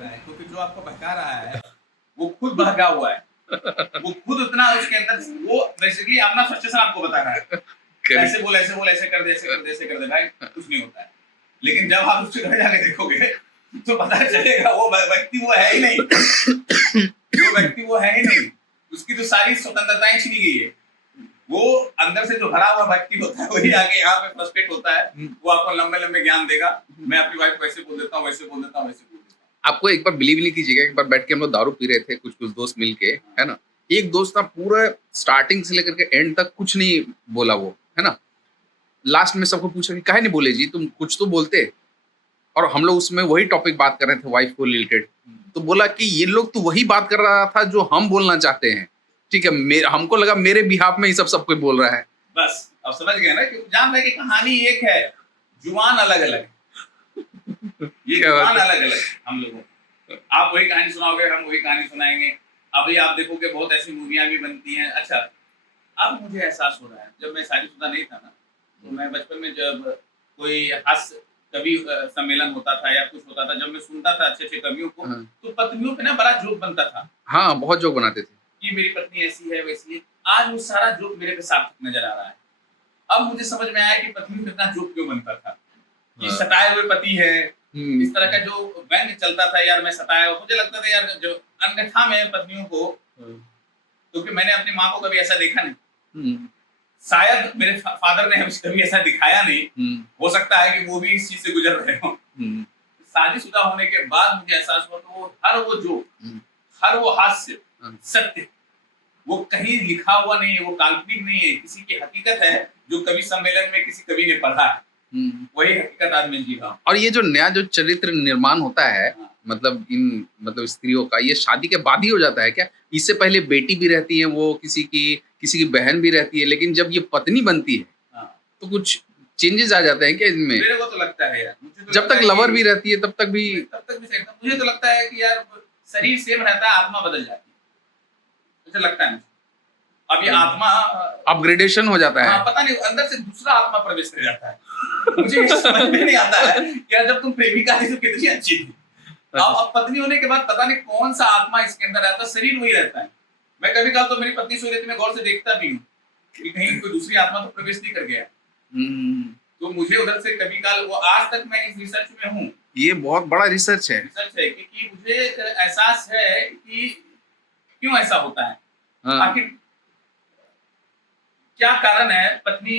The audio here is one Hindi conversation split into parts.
रहा है, क्योंकि जो आपको बहका रहा है वो खुद बहका हुआ है। वो खुद उतना उसके अंदर, वो बेसिकली अपना फ्रस्ट्रेशन आपको बता रहा है, ऐसे बोल, ऐसे बोल, ऐसे कर दे, ऐसे कर दे, ऐसे कर दे, भाई कुछ नहीं होता है। लेकिन जब आप उसके घर जाके देखोगे तो पता चलेगा वो व्यक्ति वो है ही नहीं। वो व्यक्ति वो है ही नहीं, उसकी तो सारी स्वतंत्रताएं छीनी गई है। वो अंदर से जो भरा हुआ व्यक्ति होता है वही आके यहाँ पे फ्रस्ट्रेट होता है। वो आपको लंबे लंबे ज्ञान देगा, मैं अपनी वाइफ को ऐसे बोल देता हूँ, वैसे बोल देता हूँ, वैसे बोल देता हूँ। आपको एक बार बिलीव नहीं कीजिएगा, एक बार बैठ के हम लोग दारू पी रहे थे, कुछ कुछ दोस्त मिलके, है ना। एक दोस्त ना पूरा स्टार्टिंग से लेकर के एंड तक कुछ नहीं बोला वो, है ना। लास्ट में सबको पूछा कि काहे नहीं बोले जी, तुम कुछ तो बोलते। और हम लोग उसमें वही टॉपिक बात कर रहे थे वाइफ को रिलेटेड। तो बोला कि ये लोग तो वही बात कर रहा था जो हम बोलना चाहते हैं। ठीक है, हमको लगा मेरे बिहाफ में ही सब कोई बोल रहा है। बस अब समझ गए ना, कि जान रहे कि कहानी एक है, जुबान अलग अलग। ये जुबान अलग अलग हम लोगों। आप वही कहानी सुनाओगे, हम वही कहानी सुनाएंगे। अभी आप देखोगे बहुत ऐसी मूवियां भी बनती हैं। अच्छा, अब मुझे एहसास हो रहा है, जब मैं शादीशुदा नहीं था ना, तो मैं बचपन में जब कोई हास्य कवि सम्मेलन होता था या कुछ होता था, जब मैं सुनता था अच्छे अच्छे कवियों को, तो पत्नियों पे ना बड़ा जोक बनता था। हाँ, बहुत जोक बनाते थे कि मेरी पत्नी ऐसी है, वैसी है। आज वो सारा जोक मेरे पे सार्थक नजर आ रहा है। अब मुझे समझ में आया कि पत्नी पे इतना जोक क्यों बनता था, कि सताए हुए पति है, इस तरह का जो व्यंग चलता था। यार मैं सताया हुआ, मुझे लगता था यार जो अन्यथा में पत्नियों को, क्योंकि मैंने अपनी माँ को कभी ऐसा देखा नहीं, शायद मेरे फादर ने कभी ऐसा दिखाया नहीं। हो सकता है कि वो भी इस चीज से गुजर रहे हो। शादीशुदा होने के बाद मुझे एहसास हुआ तो वो हर वो जोक, हर वो हास्य सत्य, वो कहीं लिखा हुआ नहीं है, वो काल्पनिक नहीं है, किसी की हकीकत है जो कवि सम्मेलन में किसी कवि ने पढ़ा है। वही हकीकत आज मैं जी रहा हूँ। और ये जो नया जो चरित्र निर्माण होता है, मतलब स्त्रियों का, ये शादी के बाद ही हो जाता है क्या? इससे पहले बेटी भी रहती है, वो किसी की बहन भी रहती है, लेकिन जब ये पत्नी बनती है तो कुछ चेंजेस आ जाते हैं क्या इनमें? मेरे को तो लगता है यार, तो जब तक लवर भी रहती है तब तक भी मुझे तो लगता है कि यार शरीर सेम रहता है, आत्मा बदल जाती है, मुझे लगता है। अब ये आत्मा अपग्रेडेशन हो जाता है। हाँ, पता नहीं अंदर से दूसरा आत्मा प्रवेश कर जाता है। मुझे समझ में नहीं आता है कि यार जब तुम प्रेमिका थी तो कितनी अच्छी थी, अब पत्नी होने के बाद पता नहीं कौन सा आत्मा इसके अंदर रहता है, शरीर वही रहता है। मैं कभी कभी तो मेरी पत्नी सो रही थी, मैं गौर से देखता भी हूँ कि कहीं कोई दूसरी आत्मा तो प्रवेश नहीं कर गया। तो मुझे उधर से कभी काल, वो आज तक मैं इस रिसर्च में हूँ। ये बहुत बड़ा रिसर्च है क्योंकि मुझे एहसास है कि क्यों ऐसा होता है, आखिर क्या कारण है। पत्नी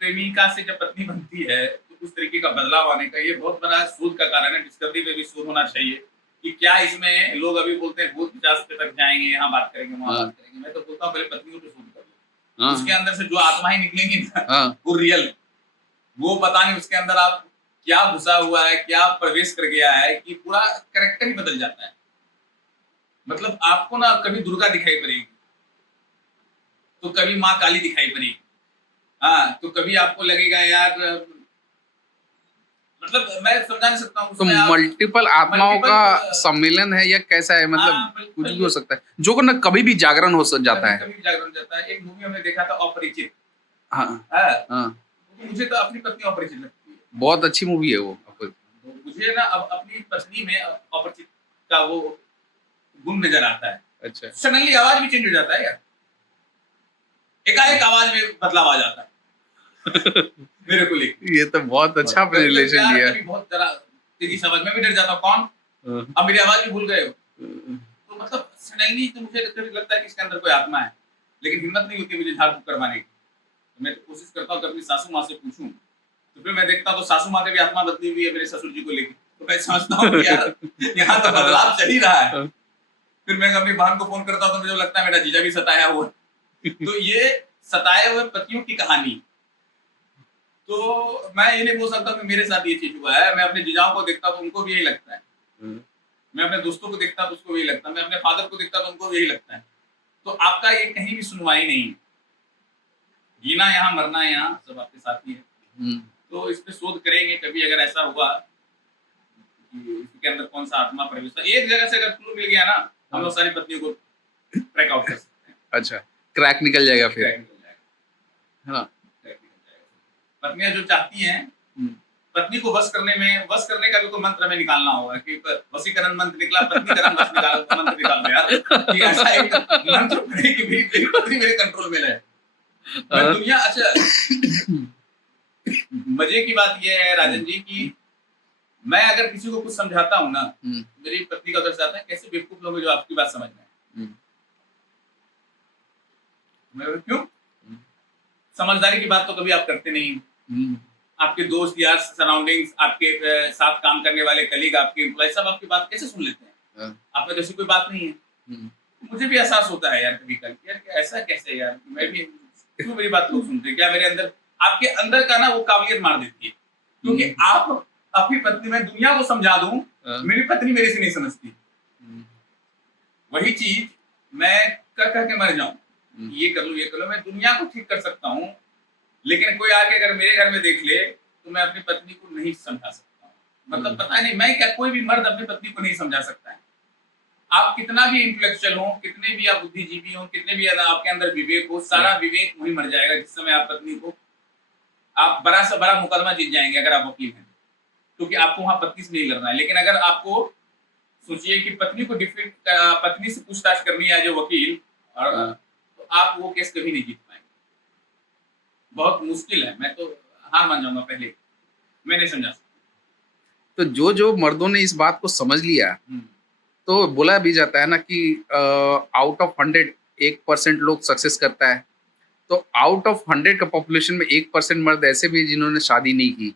प्रेमिका से जब पत्नी बनती है तो उस तरीके का बदलाव आने का, ये बहुत बड़ा शोध का कारण है। डिस्कवरी पे भी शोध होना चाहिए कि क्या इसमें, लोग अभी बोलते हैं भूत पिशाच पे तक जाएंगे, यहाँ बात करेंगे, वहाँ बात करेंगे। मैं तो बोलता हूँ पहले पत्नियों पे शोध कर लो, उसके अंदर से जो आत्माएं निकलेंगी ना, वो रियल, वो पता नहीं उसके अंदर आप क्या घुसा हुआ है, क्या प्रवेश कर गया है कि पूरा कैरेक्टर ही बदल जाता है। मतलब आपको ना कभी दुर्गा दिखाई पड़ेगी, तो कभी माँ काली दिखाई पड़ेगी, हाँ, तो कभी आपको लगेगा यार, मतलब मैं समझा नहीं सकता हूँ। तो मल्टीपल आत्माओं का सम्मेलन है या कैसा है? मतलब कुछ भी हो सकता है, जो ना कभी भी जागरण हो जाता है। कभी भी जागरण हो जाता है। एक मूवी हमने देखा था अपरिचित। हाँ, मुझे तो अपनी पत्नी अपरिचित लगती है, बहुत अच्छी मूवी है वो। मुझे ना अब अपनी पत्नी में अपरिचित का वो गुण नजर आता है। अच्छा, सडनली आवाज भी चेंज हो जाता है यार, एकाएक आवाज में बदलाव आ जाता है। मेरे को लेकर ये तो बहुत अच्छा रिलेशन दिया है। बहुत जरा तेजी से आवाज में भी डर जाता हूँ, कौन अब मेरी आवाज भी भूल गए हो। तो मतलब सडनली तो मुझे लगता है कि इसके अंदर कोई आत्मा है, लेकिन हिम्मत नहीं होती मुझे झाड़ फूक करवाने की। तो मैं तो कोशिश करता हूँ कि अपनी सासू माँ से पूछूं, तो फिर मैं देखता हूँ तो सासू माँ की भी आत्मा बदली हुई है मेरे ससुर जी को लेकर। तो मैं समझता हूँ कि यार यहाँ तो बदलाव चल ही रहा है। फिर मैं अपनी बहन को फोन करता हूँ तो मुझे लगता है मेरा जीजा भी सताया हुआ। तो ये सताए हुए पतियों की कहानी, तो मैं ये नहीं बोल सकता कि मेरे साथ ये चीज हुआ है। मैं अपने जीजाओं को देखता तो उनको भी यही लगता है, मैं अपने दोस्तों को देखता तो उसको यही लगता है, मैं अपने फादर को देखता तो उनको यही लगता है। तो आपका ये कहीं भी सुनवाई नहीं, जीना यहाँ मरना यहाँ, सब आपके साथ ही है। तो इस पे शोध करेंगे कभी, अगर ऐसा हुआ कि इसके अंदर कौन सा आत्मा प्रवेश, एक जगह से अगर क्लू मिल गया ना, हम लोग सारी पत्नियों को ट्रैक आउट कर सकते हैं। अच्छा, क्रैक निकल जाएगा फिर, है ना। पत्नियां जो चाहती हैं पत्नी को वश करने का भी कोई मंत्र हमें निकालना होगा कि वशीकरण मंत्र निकला, पत्नीकरण मंत्र निकाल दो यार, कि ऐसा एक मंत्र पढ़े कि मेरी पत्नी मेरे कंट्रोल में रहे। मैं दुनिया अच्छा मजे की बात यह है राजन जी कि मैं अगर किसी को कुछ समझाता हूँ ना, मेरी पत्नी का उधर से आता है, कैसे बेवकूफ लोग हैं जो आपकी बात समझ रहे हैं। मैं क्यों? समझदारी की बात तो कभी आप करते नहीं। आपके दोस्त यार, सराउंडिंग्स, आपके साथ काम करने वाले कलीग, आपके एम्प्लॉय सब आपकी बात कैसे सुन लेते हैं? आप में तो ऐसी कोई बात नहीं है। मुझे भी एहसास होता है यार कभी कभी, यार ऐसा कैसे यार, मैं भी क्यों मेरी बात लोग सुनते हैं? क्या मेरे अंदर, आपके अंदर का ना वो काबिलियत मार देती है, क्योंकि आप अपनी पत्नी, मैं दुनिया को समझा दूं, मेरी पत्नी मेरे से नहीं समझती। वही चीज मैं कह के मर जाऊं, ये कर लो, मैं दुनिया को ठीक कर सकता हूँ, लेकिन कोई आके अगर मेरे घर में देख ले तो मैं अपनी पत्नी को नहीं समझा सकता। मतलब पता नहीं मैं क्या, कोई भी मर्द अपनी पत्नी को नहीं समझा सकता है। आप कितना भी इंटेलेक्चुअल हो, कितने भी आप बुद्धिजीवी हो, कितने भी आपके अंदर विवेक हो, सारा विवेक वही मर जाएगा जिस समय आप पत्नी को, आप बड़ा से बड़ा मुकदमा जीत जाएंगे अगर आप वकील हैं, क्योंकि आपको वहां पत्नी से नहीं लड़ना है। लेकिन अगर आपको सोचिए कि पत्नी को पत्नी से पूछताछ करनी है जो वकील, और तो आप वो केस कभी नहीं जीत पाएंगे, बहुत मुश्किल है। मैं तो हार मान जाऊंगा पहले, मैं नहीं समझा सकता। तो जो मर्दों ने इस बात को समझ लिया, तो बोला भी जाता है ना कि आउट ऑफ 100 1% लोग सक्सेस करता है, तो आउट ऑफ 100 का पॉपुलेशन में 1% मर्द ऐसे भी जिन्होंने शादी नहीं की।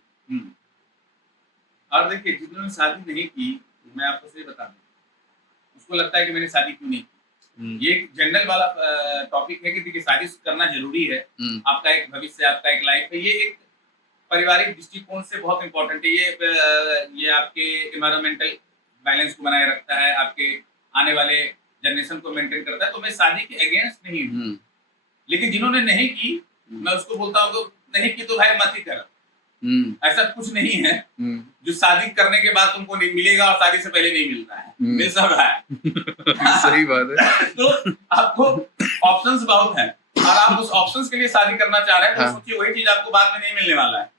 और देखिए, जिन्होंने शादी नहीं की, मैं आपको सही बता दूं, उसको लगता है कि मैंने शादी क्यों नहीं की। ये एक जनरल वाला टॉपिक है कि देखिए शादी करना जरूरी है, आपका एक भविष्य, आपका एक लाइफ है, ये एक पारिवारिक दृष्टिकोण से बहुत इंपॉर्टेंट है। ये आपके इन्वायरमेंटल बैलेंस को बनाए रखता है, आपके आने वाले जनरेशन को मेंटेन करता है। तो मैं शादी के अगेंस्ट नहीं हूँ, लेकिन जिन्होंने नहीं की, मैं उसको बोलता हूँ तो नहीं की तो भाई मत ही कर। ऐसा कुछ नहीं है जो शादी करने के बाद तुमको नहीं मिलेगा और शादी से पहले नहीं मिलता है, मिल सब रहा है। सही बात है। तो आपको ऑप्शंस बहुत है, और आप उस ऑप्शंस के लिए शादी करना चाह रहे हैं, तो सोचिए वही चीज आपको बाद में नहीं मिलने वाला है।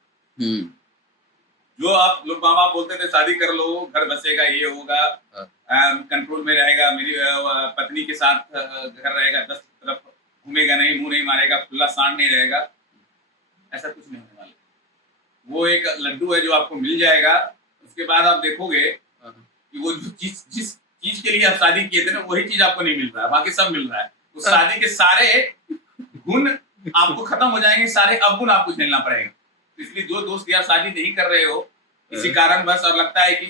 जो आप लोग माँ बाप बोलते थे शादी कर लो, घर बसेगा, ये होगा, कंट्रोल में रहेगा, मेरी पत्नी के साथ घर रहेगा, 10 तरफ घूमेगा नहीं, मुंह नहीं मारेगा, खुला सांड नहीं रहेगा, ऐसा कुछ नहीं होने वाला। वो एक लड्डू है जो आपको मिल जाएगा, उसके बाद आप देखोगे कि वो जिस चीज के लिए आप शादी किए थे ना, वही चीज आपको नहीं मिल रहा है, बाकी सब मिल रहा है। उस शादी के सारे गुण आपको खत्म हो जाएंगे, सारे अवगुण आपको झेलना पड़ेगा। इसलिए जो दोस्त यार शादी नहीं कर रहे हो इसी कारण बस, और लगता है कि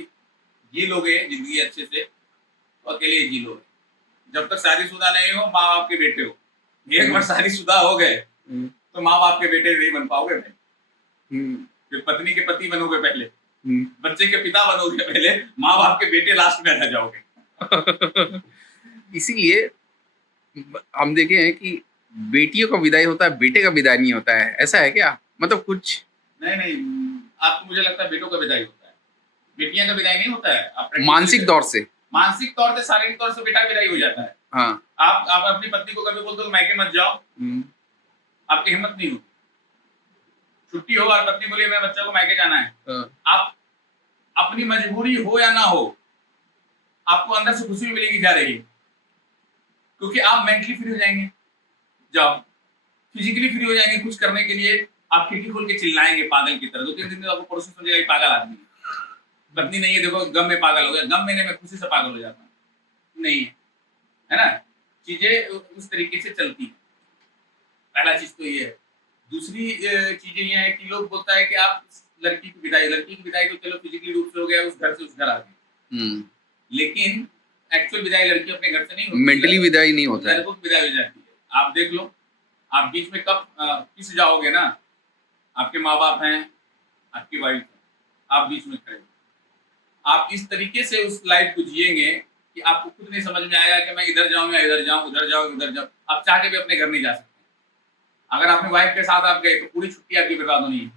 जी लोगे जिंदगी अच्छे से, तो अकेले जी लोगे। जब तक शादीशुदा नहीं हो, माँ बाप के बेटे हो, एक बार शादीशुदा हो गए तो माँ बाप के बेटे नहीं बन पाओगे भाई। फिर पत्नी के पति बनोगे पहले, बच्चे के पिता बनोगे पहले, माँ बाप के बेटे लास्ट में रह जाओगे। इसीलिए हम देखे हैं कि बेटियों का विदाई होता है, बेटे का विदाई नहीं होता है। ऐसा है क्या? मतलब कुछ नहीं, आपको मुझे लगता है बेटों का विदाई होता है, बेटियां का विदाई नहीं होता है। मानसिक तौर से, शारीरिक तौर से बेटा विदाई हो जाता है। हाँ। आप अपनी पत्नी को कभी बोलते हो मायके मत जाओ, आपकी हिम्मत नहीं होती। छुट्टी हो और पत्नी बोले मैं बच्चा को मायके जाना है, आप अपनी मजबूरी हो या ना हो, आपको अंदर से खुशी मिलेगी जा रही है, क्योंकि आप मेंटली फ्री हो जाएंगे, जाओ फिजिकली फ्री हो जाएंगे कुछ करने के लिए। आप खिड़की खोल के चिल्लाएंगे पागल की तरह, 2-3 दिन में आपको पड़ोसी समझेगा ये पागल आदमी है। पत्नी नहीं है, देखो गम में पागल हो गया, गम में नहीं, मैं खुशी से पागल हो जाता हूँ, नहीं है ना। चीजें उस तरीके से चलती है। पहला चीज तो ये है। दूसरी चीजें ये है कि लोग बोलता है कि आप लड़की की विदाई तो चलो फिजिकली रूप से हो गया, उस घर से उस घर आ गए, लेकिन एक्चुअल विदाई लड़की अपने घर से नहीं होती, मेंटली विदाई नहीं होता है, विदाई हो जाती है। आप देख लो, आप बीच में कब पिस जाओगे ना, आपके माँ बाप हैं, आपकी वाइफ है, आप बीच में खड़े, आप इस तरीके से उस लाइफ को जिएंगे कि आपको खुद नहीं समझ में आएगा कि मैं इधर जाऊं या इधर जाऊं, उधर जाऊं उधर जाऊं। आप चाह के भी अपने घर नहीं जा सकते। अगर अपनी वाइफ के साथ आप गए तो पूरी छुट्टी आपकी बर्बाद होनी है।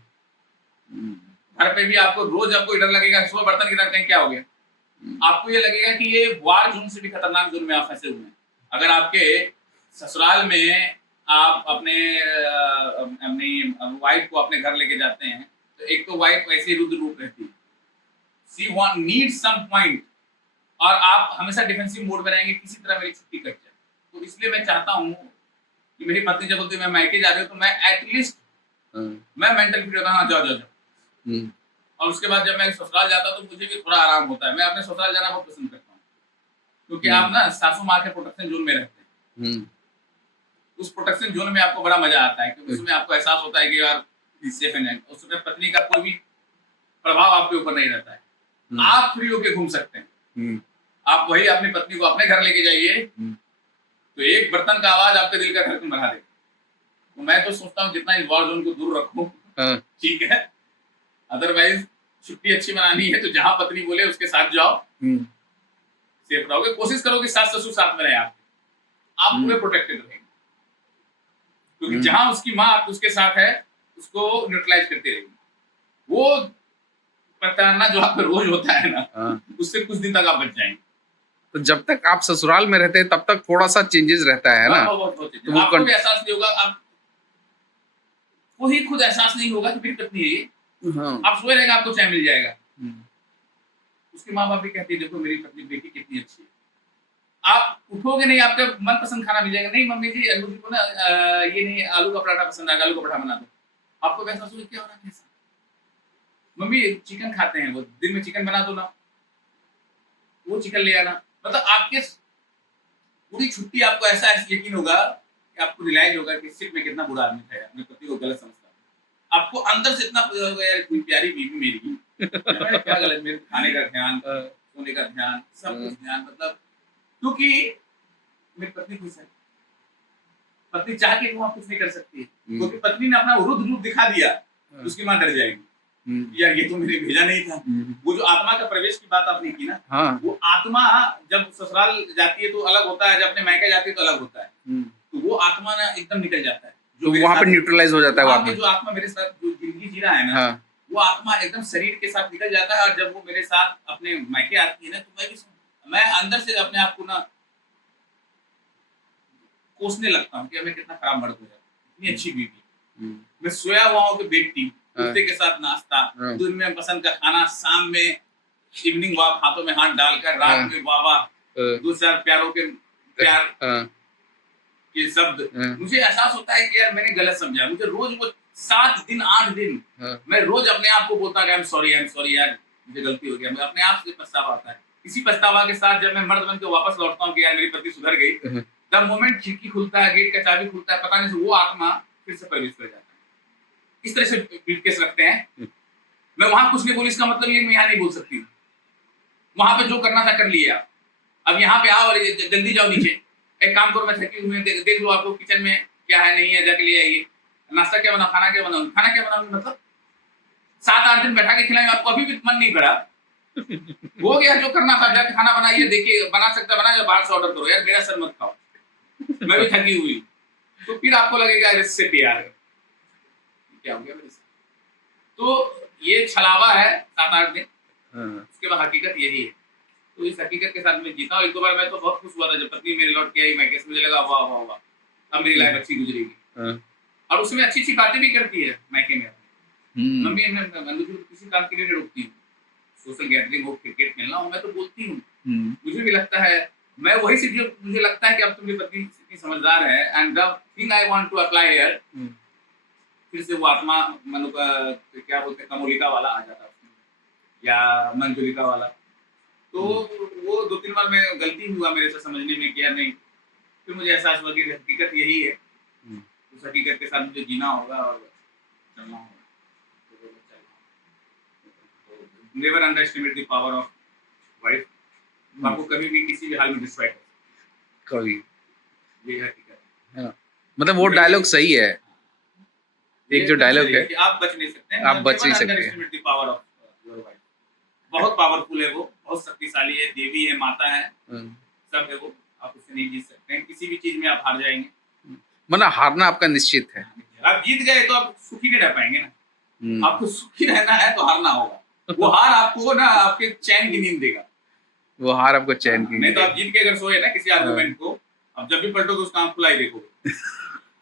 घर पे भी आपको रोज आपको डर लगेगा, सुबह बर्तन की तरह क्या हो गया, आपको ये लगेगा कि ये वार जोन से भी खतरनाक जोन में आप फंसे हुए हैं। अगर आपके ससुराल में आप अपनी वाइफ को अपने घर लेके जाते हैं, तो तो एक तो वाइफ वैसे रुद्र रूप रहती है, she want need some point, और आप हमेशा डिफेंसिव मोड में रहेंगे, किसी तरह मेरी छुट्टी कट जाए। तो इसलिए मैं चाहता हूँ कि मेरी पत्नी जब बोलती है मैं मायके जा रही हूँ, तो मैं एटलीस्ट मैं मेंटल फिट होता हूँ, हाँ जाओ जाओ जाओ। और उसके बाद जब मैं ससुराल जाता तो मुझे भी थोड़ा आराम होता है। मैं अपने ससुराल जाना बहुत पसंद करता हूँ, क्योंकि आप ना सासू माँ के प्रोटेक्शन जोन में रहते हैं। उस प्रोटेक्शन जोन में आपको बड़ा मजा आता है, क्योंकि उसमें आपको एहसास होता है कि यार सेफ एंड उसमें पत्नी का कोई भी प्रभाव आपके ऊपर नहीं रहता है। आप फ्री होके घूम सकते हैं। आप वही अपनी पत्नी को अपने घर लेके जाइए, तो एक बर्तन का आवाज आपके दिल का धड़कन बढ़ा देगा। तो मैं तो सोचता हूँ जितना इस वॉर जोन को दूर रखूं, ठीक है। अदरवाइज छुट्टी अच्छी मनानी है तो जहां पत्नी बोले उसके साथ जाओ, सेफ रहोगे। कोशिश करो कि सास ससुर साथ में रहे, आप पूरे प्रोटेक्टेड रहेंगे, क्योंकि जहां उसकी माँ उसके साथ है उसको न्यूट्रलाइज करती रहेगी। वो प्रताड़ना जो आपका रोज होता है ना, उससे कुछ दिन तक आप बच जाएंगे। तो जब तक आप ससुराल में रहते हैं तब तक थोड़ा सा चेंजेस रहता है ना, तो आपको भी एहसास नहीं होगा, आपको ही खुद एहसास नहीं होगा कि मेरी पत्नी है ये। आप सोए रहेगा, आपको चैन मिल जाएगा। उसके माँ बाप भी कहते हैं देखो मेरी पत्नी बेटी कितनी अच्छी है। आप उठोगे नहीं, आपका मनपसंद खाना मिल जाएगा, नहीं मम्मी जी आलू जी को ना ये नहीं आलू का पराठा पसंद आएगा, आलू का पराठा बना दो। आपको वैसा सोच क्या हो रहा है, कैसा मम्मी चिकन खाते हैं, वो दिन में चिकन बना दो ना, वो चिकन ले आना। मतलब आपके पूरी छुट्टी आपको ऐसा यकीन होगा कि आपको रियलाइज होगा कि सिर्फ मैं कितना बुरा आदमी था, अपनी पत्नी को गलत समझता हूँ। आपको अंदर से इतना होगा यार इतनी प्यारी बीवी मेरी, मैंने क्या गलत, मेरे खाने का ध्यान, सोने का ध्यान, सब कुछ ध्यान, मतलब क्योंकि मेरी पत्नी खुश है। पत्नी चाह के वहां कुछ नहीं कर सकती, क्योंकि पत्नी ने अपना रुद्र रूप दिखा दिया, उसकी मां डर जाएगी यार ये तो मेरे भेजा नहीं था। वो जो आत्मा का प्रवेश की बात आपने की ना, वो आत्मा जब ससुराल जाती है तो अलग होता है, जब अपने मायके जाती है तो अलग होता है। तो वो आत्मा ना एकदम निकल जाता है, जो वहां पे न्यूट्रलाइज हो जाता है। वहां पे जो आत्मा मेरे साथ जो जिंदगी जी रहा है ना, वो आत्मा एकदम शरीर के साथ निकल जाता है। और जब वो मेरे साथ अपने मायके आती है ना, तो मैं अंदर से अपने आप को ना कोसने लगता हूँ कि मैं कितना खराब मर्द हो जाता, इतनी अच्छी बीवी। मैं सोया हुआ हूँ कि बेटी, कुत्ते के साथ नाश्ता, दिन में पसंद का खाना, शाम में इवनिंग वॉक, हाथों में हाथ डालकर, रात में वाह दो चार प्यारों के प्यार के शब्द। मुझे एहसास होता है कि यार मैंने गलत समझा। मुझे रोज वो 7 दिन 8 दिन मैं रोज अपने आप को बोलता आई एम सॉरी यार मुझे गलती हो गया। मैं अपने आप से पछतावा आता है। इसी पछतावा के साथ जब मैं मर्द बन के वापस लौटता हूँ कि यार मेरी पत्नी सुधर गई, तब मोमेंट खिड़की खुलता है, गेट का चाबी खुलता है, पता नहीं से वो आत्मा फिर से प्रवेश कर जाता है। इस तरह से ब्रीफकेस रखते हैं। मैं वहां कुछ नहीं बोली, इसका मतलब ये मैं यहाँ नहीं बोल सकती। वहां पे जो करना था कर लिया। अब यहाँ पे आओ और जल्दी जाओ नीचे, एक काम करो मैं थकी हुई देख लो आपको किचन में क्या है नहीं है, जाके ले आइए। नाश्ता क्या बनाओ, खाना क्या बनाओ, मतलब 7-8 दिन बैठा के खिलाएंगे आपको, अभी भी मन नहीं भरा। हो गया जो करना था, जाके खाना बनाइए, देखिए बना सकता बना, या बाहर से ऑर्डर करो, यार मेरा सर मत खाओ, मैं भी थकी हुई। तो फिर आपको लगेगा इससे यार क्या हो गया मेरे साथ। तो ये छलावा है 7-8 दिन, उसके बाद हकीकत यही है। तो इस हकीकत के साथ मैं जीता हूँ। 1-2 बार मैं तो बहुत खुश हुआ था जब पत्नी मेरे लौट के आई मायके से, मुझे लगा वाह वाह वाह अब मेरी लाइफ अच्छी गुजरेगी। और उसमें अच्छी अच्छी बातें भी करती है मायके में। मम्मी किसी काम के लिए नहीं रुकती हूँ, सोशल गैदरिंग हो, क्रिकेट खेलना हो, मैं तो बोलती हूँ। मुझे भी लगता है मैं वही चीज जो मुझे लगता है कि अब तुम्हारी पत्नी इतनी समझदार है, and the thing I want to apply here, फिर से वो आत्मा मनु का क्या बोलते हैं कमोलिका वाला आ जाता है या मंजुलिका वाला। तो वो 2-3 बार मैं गलती हुआ मेरे से समझने में किया नहीं, फिर मुझे एहसास हुआ कि हकीकत यही है। उस हकीकत के साथ मुझे जीना होगा और चलना होगा। Never underestimate the power of wife. आपको कभी भी किसी भी हाल में डिस्ट्रॉय कर कभी, ये हकीकत है। मतलब वो डायलॉग सही है, एक जो डायलॉग है कि आप बच नहीं सकते हैं, आप बच नहीं सकते underestimate the power of your wife. बहुत पावरफुल है वो, बहुत शक्तिशाली है, देवी है, माता है, सब है वो। आप उससे नहीं जीत सकते हैं, किसी भी चीज में आप हार जाएंगे। मतलब हारना आपका निश्चित है। आप जीत गए तो आप सुखी नहीं रह पाएंगे ना। आपको सुखी रहना है तो हारना होगा। वो हार आपको ना आपके चैन की नींद देगा। वो हार आपको चैन की नहीं तो आप जीत के अगर सोए ना किसी आर्गुमेंट को, अब जब भी पलटोगे उसका आंख खुला ही देखोगे।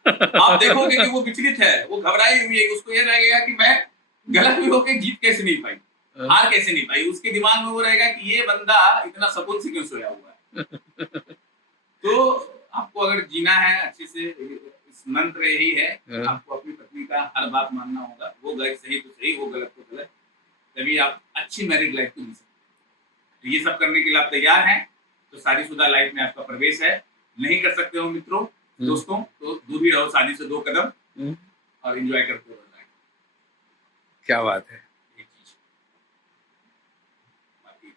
आप देखोगे कि वो विचलित है, वो घबराई हुई है, उसको ये रहेगा कि मैं गलत भी होके जीत कैसे नहीं पाई, हार कैसे नहीं पाई, उसके दिमाग में वो रहेगा कि ये बंदा इतना सुकून से क्यों सोया हुआ है। तो आपको अगर जीना है अच्छे से, इस मंत्र यही है, आपको अपनी पत्नी का हर बात मानना होगा, वो गलत सही तो सही, वो गलत तो गलत, तभी आप अच्छी मैरिड लाइफ को जी सकते हैं। तो ये सब करने के लिए आप तैयार हैं तो शादीशुदा लाइफ में आपका प्रवेश है। नहीं कर सकते हो मित्रों दोस्तों, तो दूर ही रहो शादी से 2 कदम और एंजॉय करते रहो लाइफ। क्या बात है। ये चीज बाकी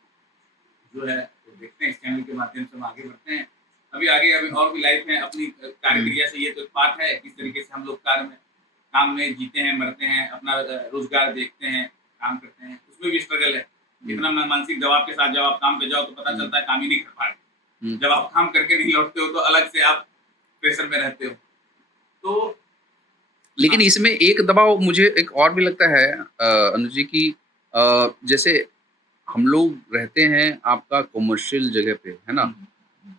जो है तो देखते हैं, इस चैनल के माध्यम से हम आगे बढ़ते हैं। अभी आगे अभी और भी लाइफ में अपनी कार्यक्रिया से, ये तो एक पार्ट है किस तरीके से हम लोग काम में जीते हैं, मरते हैं, अपना रोजगार देखते हैं, काम करते हैं, उसमें भी स्ट्रगल है। इतना मानसिक दबाव के साथ जब आप काम पे जाओ तो पता चलता है काम ही नहीं कर पा रहे। जब आप काम करके नहीं लौटते हो तो अलग से आप प्रेशर में रहते हो। तो लेकिन इसमें एक दबाव मुझे एक और भी लगता है अनुज जी की, जैसे हम लोग रहते हैं आपका कॉमर्शियल जगह पे, है ना,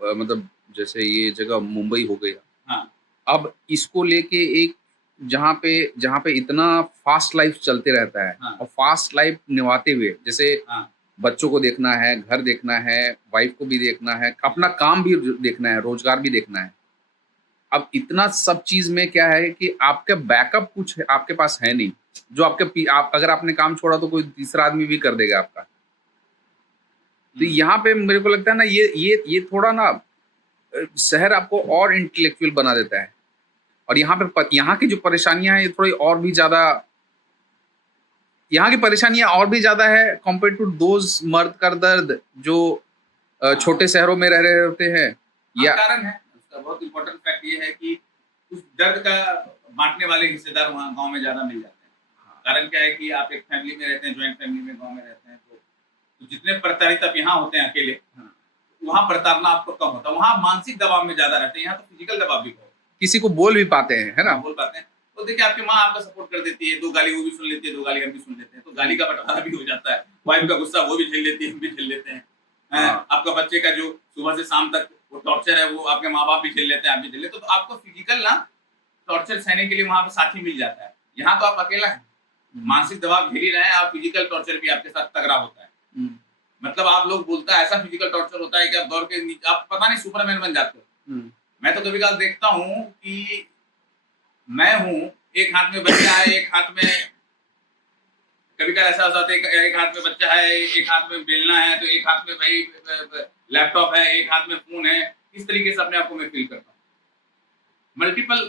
मतलब जैसे ये जगह मुंबई हो गया। हाँ, अब इसको लेके एक जहाँ पे इतना फास्ट लाइफ चलते रहता है, हाँ, और फास्ट लाइफ निभाते हुए जैसे हाँ, बच्चों को देखना है, घर देखना है, वाइफ को भी देखना है, अपना काम भी देखना है, रोजगार भी देखना है। अब इतना सब चीज में क्या है कि आपका बैकअप कुछ आपके पास है नहीं, जो आप अगर आपने काम छोड़ा तो कोई तीसरा आदमी भी कर देगा आपका। तो यहाँ पे मेरे को लगता है ना, ये थोड़ा ना शहर आपको और इंटेलेक्चुअल बना देता है, और यहाँ की जो परेशानियां हैं ये थोड़ी और भी ज्यादा, यहाँ की परेशानियां और भी ज्यादा है कंपेयर टू दोज मर्द का दर्द जो छोटे शहरों में रह रहे होते हैं। या कारण है उसका बहुत इंपॉर्टेंट फैक्ट ये है कि उस दर्द का बांटने वाले हिस्सेदार वहाँ गांव में ज्यादा मिल जाते हैं। कारण क्या है कि आप एक फैमिली में रहते हैं, ज्वाइंट फैमिली में गांव में रहते हैं, तो जितने प्रताड़ित आप यहाँ होते हैं अकेले, वहाँ प्रताड़ना आपको कम होता है। वहाँ मानसिक दबाव में ज्यादा रहते हैं, यहाँ तो फिजिकल दबाव भी बहुत, किसी को बोल भी पाते हैं, है ना, बोल पाते हैं। तो देखिए आपकी माँ आपका सपोर्ट कर देती है, 2 गाली वो भी सुन लेती है, 2 गाली हम भी सुन लेते हैं, तो गाली का बंटवारा भी हो जाता है। वाइफ का गुस्सा वो भी झेल लेती है, हम भी झेल लेते हैं। आपका बच्चे का जो सुबह से शाम तक वो टॉर्चर है, वो आपके माँ बाप भी झेल लेते हैं, आप भी झेल लेते हैं। तो आपको फिजिकल ना टॉर्चर सहने के लिए वहां पे साथी मिल जाता है। यहाँ तो आप अकेला है, मानसिक दबाव झेल ही रहे हैं, आप फिजिकल टॉर्चर भी आपके साथ तगड़ा होता है। मतलब आप लोग बोलता है ऐसा फिजिकल टॉर्चर होता है कि आप दौड़ के आप पता नहीं सुपरमैन बन जाते हो। मैं तो कभी कभी देखता हूँ कि मैं हूँ, एक हाथ में बच्चा है, एक हाथ में, कभी कभी ऐसा हो जाता है एक हाथ में बच्चा है, एक हाथ में बेलना है, तो एक हाथ में भाई लैपटॉप है, एक हाथ में फोन है। इस तरीके से अपने आप को मैं फील करता हूँ। मल्टीपल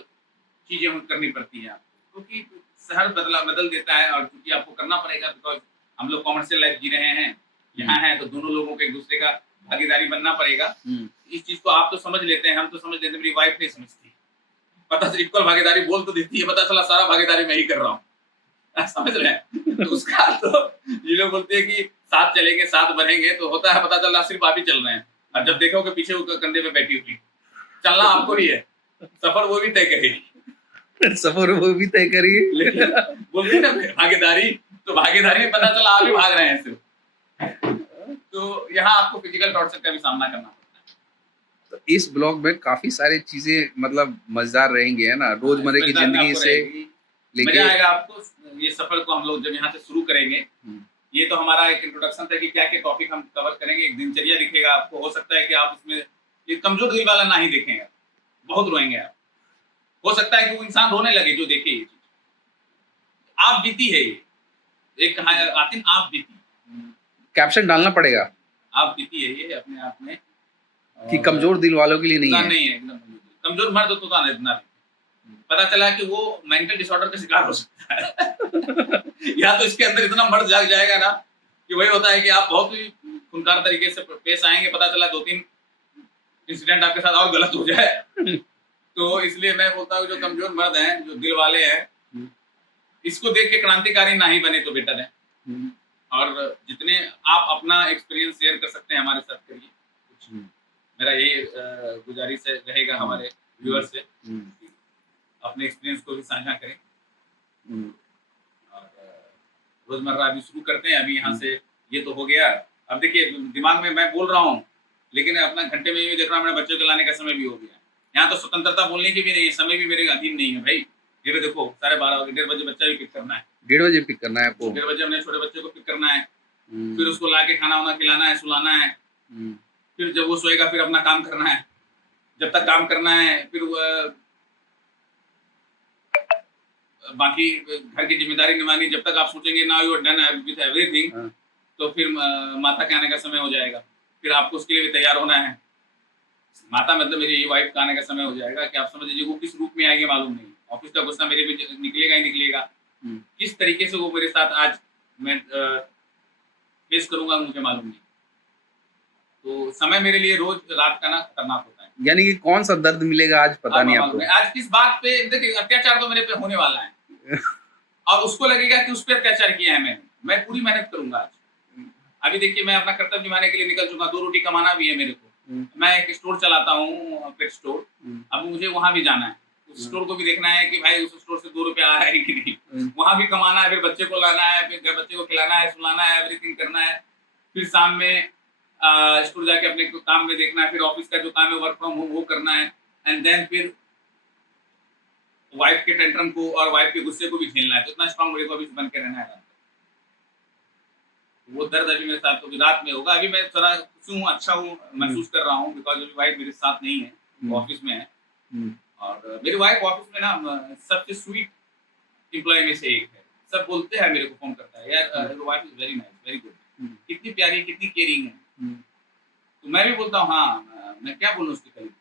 चीजें करनी पड़ती है आपको, क्योंकि शहर बदल देता है, और चूंकि आपको करना पड़ेगा, बिकॉज हम लोग कॉमर्शियल लाइफ जी रहे हैं, यहाँ है, तो दोनों लोगों के एक दूसरे का भागीदारी बनना पड़ेगा। इस चीज को आप तो समझ लेते हैं, हम तो समझ लेते हैं, मेरी वाइफ नहीं समझती। पता चला इक्वल भागीदारी बोल तो देती है, पता चला सारा भागीदारी मैं ही कर रहा हूँ, समझ रहे हैं। तो उसका तो ये लोग बोलते हैं कि साथ चलेंगे, साथ बढ़ेंगे, तो होता है पता चला सिर्फ आप ही चल रहे हैं, और जब देखो कि पीछे वो कंधे पे बैठी हुई। चलना आपको ही है, सफर वो भी तय करेगी, सफर वो भी तय करेगी, लेकिन बोलते ना भागीदारी, तो भागीदारी में पता चला आप ही भाग रहे हैं सिर्फ। तो यहाँ आपको फिजिकल टॉर्चर का भी सामना करना पड़ता है। तो इस ब्लॉग में काफी सारी चीजें मतलब मजेदार रहेंगे, है ना, रोजमर्रा की जिंदगी से लेके मजा आएगा आपको। ये सफर को हम लोग जब यहाँ से शुरू करेंगे, ये तो हमारा एक इंट्रोडक्शन था कि क्या क्या टॉपिक हम कवर करेंगे। एक दिनचर्या दिखेगा आपको, हो सकता है कि आप इसमें ये कमजोर दिल वाला ना ही देखेंगे, बहुत रोएंगे आप। हो सकता है कि वो इंसान रोने लगे जो देखे ये चीज। आप बीती है ये, एक कहा आतिन आप बीती, कैप्शन डालना पड़ेगा, आप बीती है ये अपने आप में, कि कमजोर दिल वालों के लिए नहीं है। नहीं है एकदम कमजोर मर्द तो ना इतना पता चला कि वो मेंटल डिसऑर्डर का शिकार हो सकता है। या तो इसके अंदर इतना मर्द जाग जाएगा ना कि वही होता है कि आप बहुत ही खूंखार तरीके से पेश आएंगे, पता चला 2-3 इंसिडेंट आपके साथ और गलत हो जाए। तो इसलिए मैं बोलता हूँ जो कमजोर मर्द हैं, जो दिल वाले हैं, इसको देख के क्रांतिकारी ना ही बने तो बेटर है। और जितने आप अपना एक्सपीरियंस शेयर कर सकते हैं हमारे साथ करिए। कुछ मेरा यही गुजारिश रहेगा हमारे व्यूअर्स से, अपने एक्सपीरियंस को भी साझा करें। और रोजमर्रा अभी शुरू करते हैं। अभी यहाँ से ये तो हो गया, अब देखिए दिमाग में मैं बोल रहा हूँ, लेकिन अपना घंटे में भी देख रहा हूँ, मेरे बच्चों को लाने का समय भी हो गया। यहाँ तो स्वतंत्रता बोलने की भी नहीं, समय भी मेरे अधीन नहीं है भाई। ये देखो 12:30 बजे 1:30 बजे बच्चा भी पिक करना है, 1:30 बजे पिक करना है आपको? 1:30 बजे अपने छोटे बच्चे को पिक करना है, हम्म, फिर उसको लाके खाना वाना खिलाना है, सुलाना है, हम्म, फिर जब वो सोएगा फिर अपना काम करना है, जब तक काम करना है फिर बाकी घर की जिम्मेदारी निभानी, जब तक आप सोचेंगे ना you are done with everything, हाँ, तो फिर माता के आने का समय हो जाएगा, फिर आपको उसके लिए भी तैयार होना है। माता मतलब मेरी वाइफ का आने का समय हो जाएगा कि आप समझ लीजिए वो किस रूप में आएगी मालूम नहीं, ऑफिस का गुस्सा मेरे भी निकलेगा ही निकलेगा, हम्म, किस तरीके से वो मेरे साथ आज मैं फेस करूंगा मुझे मालूम नहीं। तो समय मेरे लिए रोज रात का ना खतरनाक होता है। यानी कि कौन सा दर्द मिलेगा आज पता अब नहीं मालूम आपको। है आज किस बात पे, देखिए अत्याचार तो मेरे पे होने वाला है और उसको लगेगा कि उस पर अत्याचार किया है मैंने, मैं पूरी मेहनत करूंगा आज। अभी देखिए मैं अपना कर्तव्य निभाने के लिए निकल चुका, 2 रोटी कमाना भी है मेरे को, मैं एक स्टोर चलाता हूँ, पेट स्टोर, अब मुझे वहां भी जाना है, उस स्टोर को भी देखना है कि भाई उस स्टोर से 2 रुपया आया है कि नहीं, वहां भी कमाना है, फिर बच्चे को लाना है, फिर घर बच्चे को खिलाना है, सुलाना है, एवरीथिंग करना है, फिर शाम में स्कूल जाके अपने काम में देखना है, फिर ऑफिस का जो काम है वर्क फ्रॉम होम वो करना है, एंड देन फिर वाइफ के टेंट्रम को और वाइफ के गुस्से को भी झेलना है, तो इतना स्ट्रांग बॉडी को अभी बन के रहना है। वो दर्द अभी मेरे साथ अभी रात में होगा, अभी मैं थोड़ा खुश हूँ, अच्छा हूँ, महसूस कर रहा हूँ, बिकॉज अभी वाइफ मेरे साथ नहीं है, ऑफिस में है, और मेरी वाइफ ऑफिस में ना सबसे स्वीट एम्प्लॉय में से एक है, सब बोलते हैं, मेरे को फोन करता है, यार your wife is very nice, very good, कितनी प्यारी, कितनी केयरिंग है, तो मैं भी बोलता हूँ हाँ, मैं क्या बोलूँ उसके करीब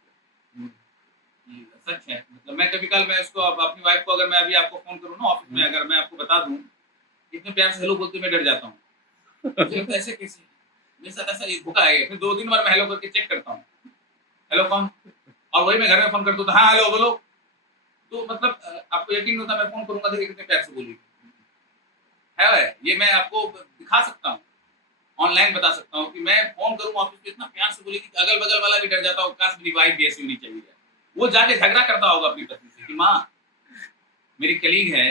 सच है, मतलब मैं कभी कल मैं उसको अपनी वाइफ को अगर मैं अभी आपको फोन करूँ ना ऑफिस में, अगर मैं आपको बता दूं इतने प्यार से हेलो बोलते मैं डर जाता हूँ, मुझे लगता है ऐसे कैसे मेरे साथ ऐसा धोखा है, फिर 2-3 बार मैं हेलो करके चेक करता हूँ, हेलो कौन, और वही मैं घर में फोन करता हूँ तो हाँ हेलो बोलो, तो मतलब आपको यकीन होता मैं फोन करूंगा देखिए कितने प्यार से बोली है, ये मैं आपको दिखा सकता हूँ, ऑनलाइन बता सकता हूँ कि मैं फोन करूँ ऑफिस में इतना प्यार से बोली कि अगल बगल वाला भी डर जाता हो, काश मेरी वाइफ भी ऐसी होनी चाहिए, वो जाके झगड़ा करता होगा अपनी पत्नी से कि माँ मेरी कलीग है,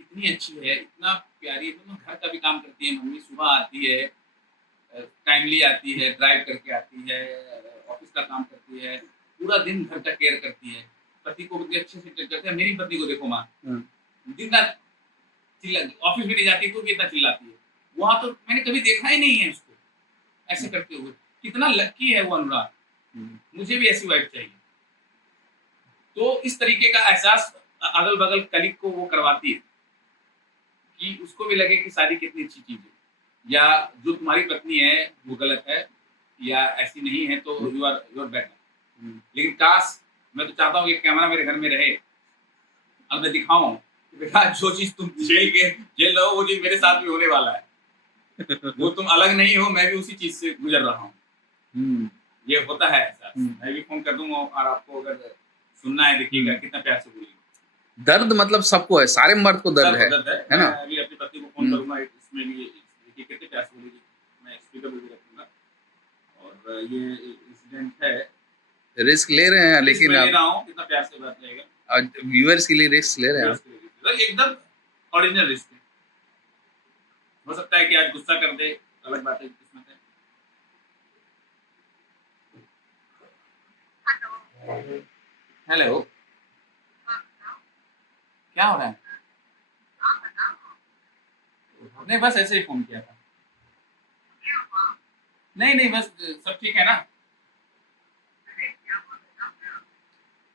इतनी अच्छी है, इतना प्यारी है, तो घर का भी काम करती है, मम्मी सुबह आती है, टाइमली आती है, ड्राइव करके आती है, ऑफिस का काम करती है, पूरा दिन घर का केयर करती है, पति को भी अच्छे से केयर करती है, मेरी पत्नी को देखो माँ, दिन रात ऑफिस भी नहीं जाती तो भी इतना चिल्लाती है, वहां तो मैंने कभी देखा ही नहीं है उसको ऐसे करते हुए, कितना लक्की है वो अनुराग, मुझे भी ऐसी वाइफ चाहिए। तो इस तरीके का एहसास अगल बगल कलीग को वो करवाती है कि उसको भी लगे कि शादी कितनी अच्छी चीज है, या जो तुम्हारी पत्नी है वो गलत है या ऐसी नहीं है तो यू आर बेटर, लेकिन काश मैं तो चाहता हूँ कि कैमरा मेरे घर में रहे और मैं दिखाऊं कि बेटा जो चीज तुम झेल रहे हो वो चीज मेरे साथ भी होने वाला है, वो तुम अलग नहीं हो, मैं भी उसी चीज से गुजर रहा हूँ, ये होता है ऐसा, मैं भी फोन कर दूंगा और आपको अगर सुनना है देखिएगा कितना प्यार से बोलिए। दर्द मतलब सबको है, सारे मर्द को दर्द है मैं ना? अभी अपनी पत्नी को फोन करूंगा, इसमें भी देखिए कितने प्यार से बोलेगी, मैं स्पीकर पे भी रखूंगा, और ये इंसिडेंट है, रिस्क ले रहे हैं लेकिन मैं ले रहा हूँ, कितना प्यार से बात रहेगा, व्यूअर्स के लिए रिस्क ले रहे हैं आप। एकदम ओरिजिनल रिस्क है, हो सकता है कि आज गुस्सा कर दे, अलग बात है, किस्मत है। हेलो, क्या हो रहा है? नहीं बस ऐसे ही फोन किया था, नहीं नहीं बस सब ठीक है ना,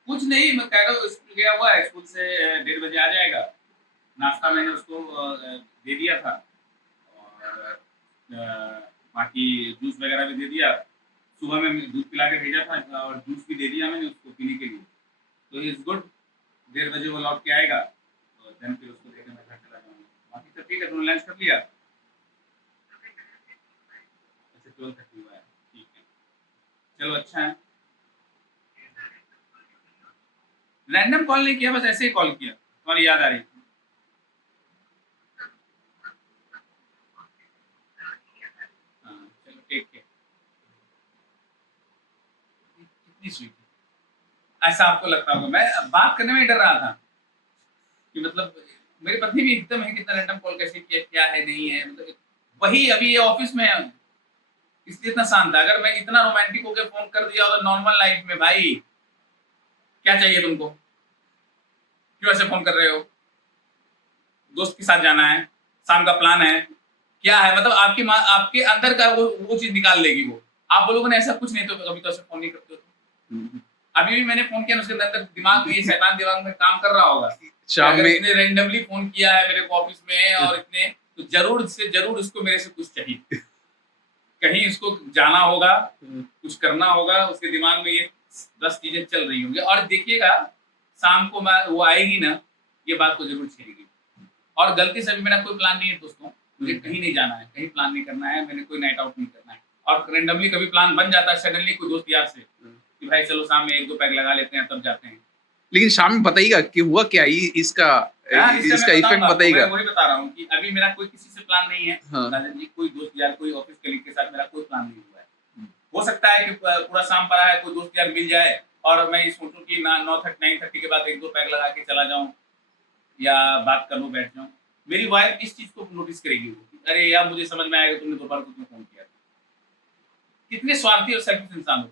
कुछ नहीं, मैं कह रहा हूँ स्कूल गया हुआ है, स्कूल से 1:30 बजे आ जाएगा, नाश्ता मैंने उसको दे दिया था, और बाकी जूस वगैरह भी दे दिया, सुबह में दूध पिला के भेजा था और जूस भी दे दिया मैंने उसको पीने के लिए, तो इज गुड, 1:30 बजे वो लौट के आएगा, तो देन फिर उसको देखने में घर चला जाऊंगा, बाकी सब ठीक है, तुमने लंच कर लिया? अच्छा 12:30 हुआ है, ठीक है, चलो अच्छा है, रैंडम कॉल नहीं किया, बस ऐसे ही कॉल किया, तुम्हारी याद आ रही, हाँ चलो टेक केयर, कितनी स्वीट, ऐसा आपको लगता होगा, मैं बात करने में डर रहा था कि मतलब मेरी पत्नी भी एकदम है कितना रैंडम कॉल कैसे किया, क्या है नहीं है, मतलब वही अभी ये ऑफिस में है इसलिए इतना शांत है, अगर मैं इतना रोमांटिक होकर फोन कर दिया और नॉर्मल लाइफ में भाई क्या चाहिए तुमको, क्यों ऐसे फोन कर रहे हो, दोस्त के साथ जाना है, शाम का प्लान है, क्या है, मतलब आपके अंदर का वो चीज निकाल लेगी वो। आप बोलोगे ना ऐसा कुछ नहीं, तो कभी तो ऐसा फोन नहीं करते हो। अभी भी मैंने फोन किया ना, उसके अंदर दिमाग में, ये शैतान दिमाग में काम कर रहा होगा, शाम अगर में इसने रैंडमली फोन किया है मेरे को ऑफिस में और इतने, तो जरूर से जरूर इसको मेरे से कुछ चाहिए, कहीं इसको जाना होगा, कुछ करना होगा, उसके दिमाग में ये 10 चीजें चल रही होंगी। और देखिएगा शाम को वो आएगी ना, ये बात को जरूर छेड़ेगी। और गलती से भी मेरा कोई प्लान नहीं है दोस्तों, मुझे कहीं नहीं जाना है, कहीं प्लान नहीं करना है, मैंने कोई नाइट आउट नहीं करना है। और रेंडमली कभी प्लान बन जाता है सडनली कोई दोस्त यार से कि भाई चलो शाम में 1-2 पैक लगा लेते हैं, तब जाते हैं। लेकिन शाम में बताइएगा कि हुआ क्या, इसका मैं इफेक्ट बताइएगा। मैं वही बता रहा हूँ कि अभी मेरा कोई किसी से प्लान नहीं है, हाँ। राजन जी, कोई दोस्त यार, कोई ऑफिस कलीग के साथ मेरा कोई प्लान नहीं हुआ है। हो सकता है कि पूरा शाम पड़ा है, कोई दोस्त यार मिल जाए और मैं ये सोचूं कि 9:30 के बाद 1-2 पैक लगा के चला जाऊं या बात कर लूं, बैठ जाऊं। मेरी वाइफ इस चीज को नोटिस करेगी, वो अरे यार मुझे समझ में आएगा तुमने दोपहर को क्यों फोन किया। कितने स्वार्थी और सेल्फिश इंसान हो,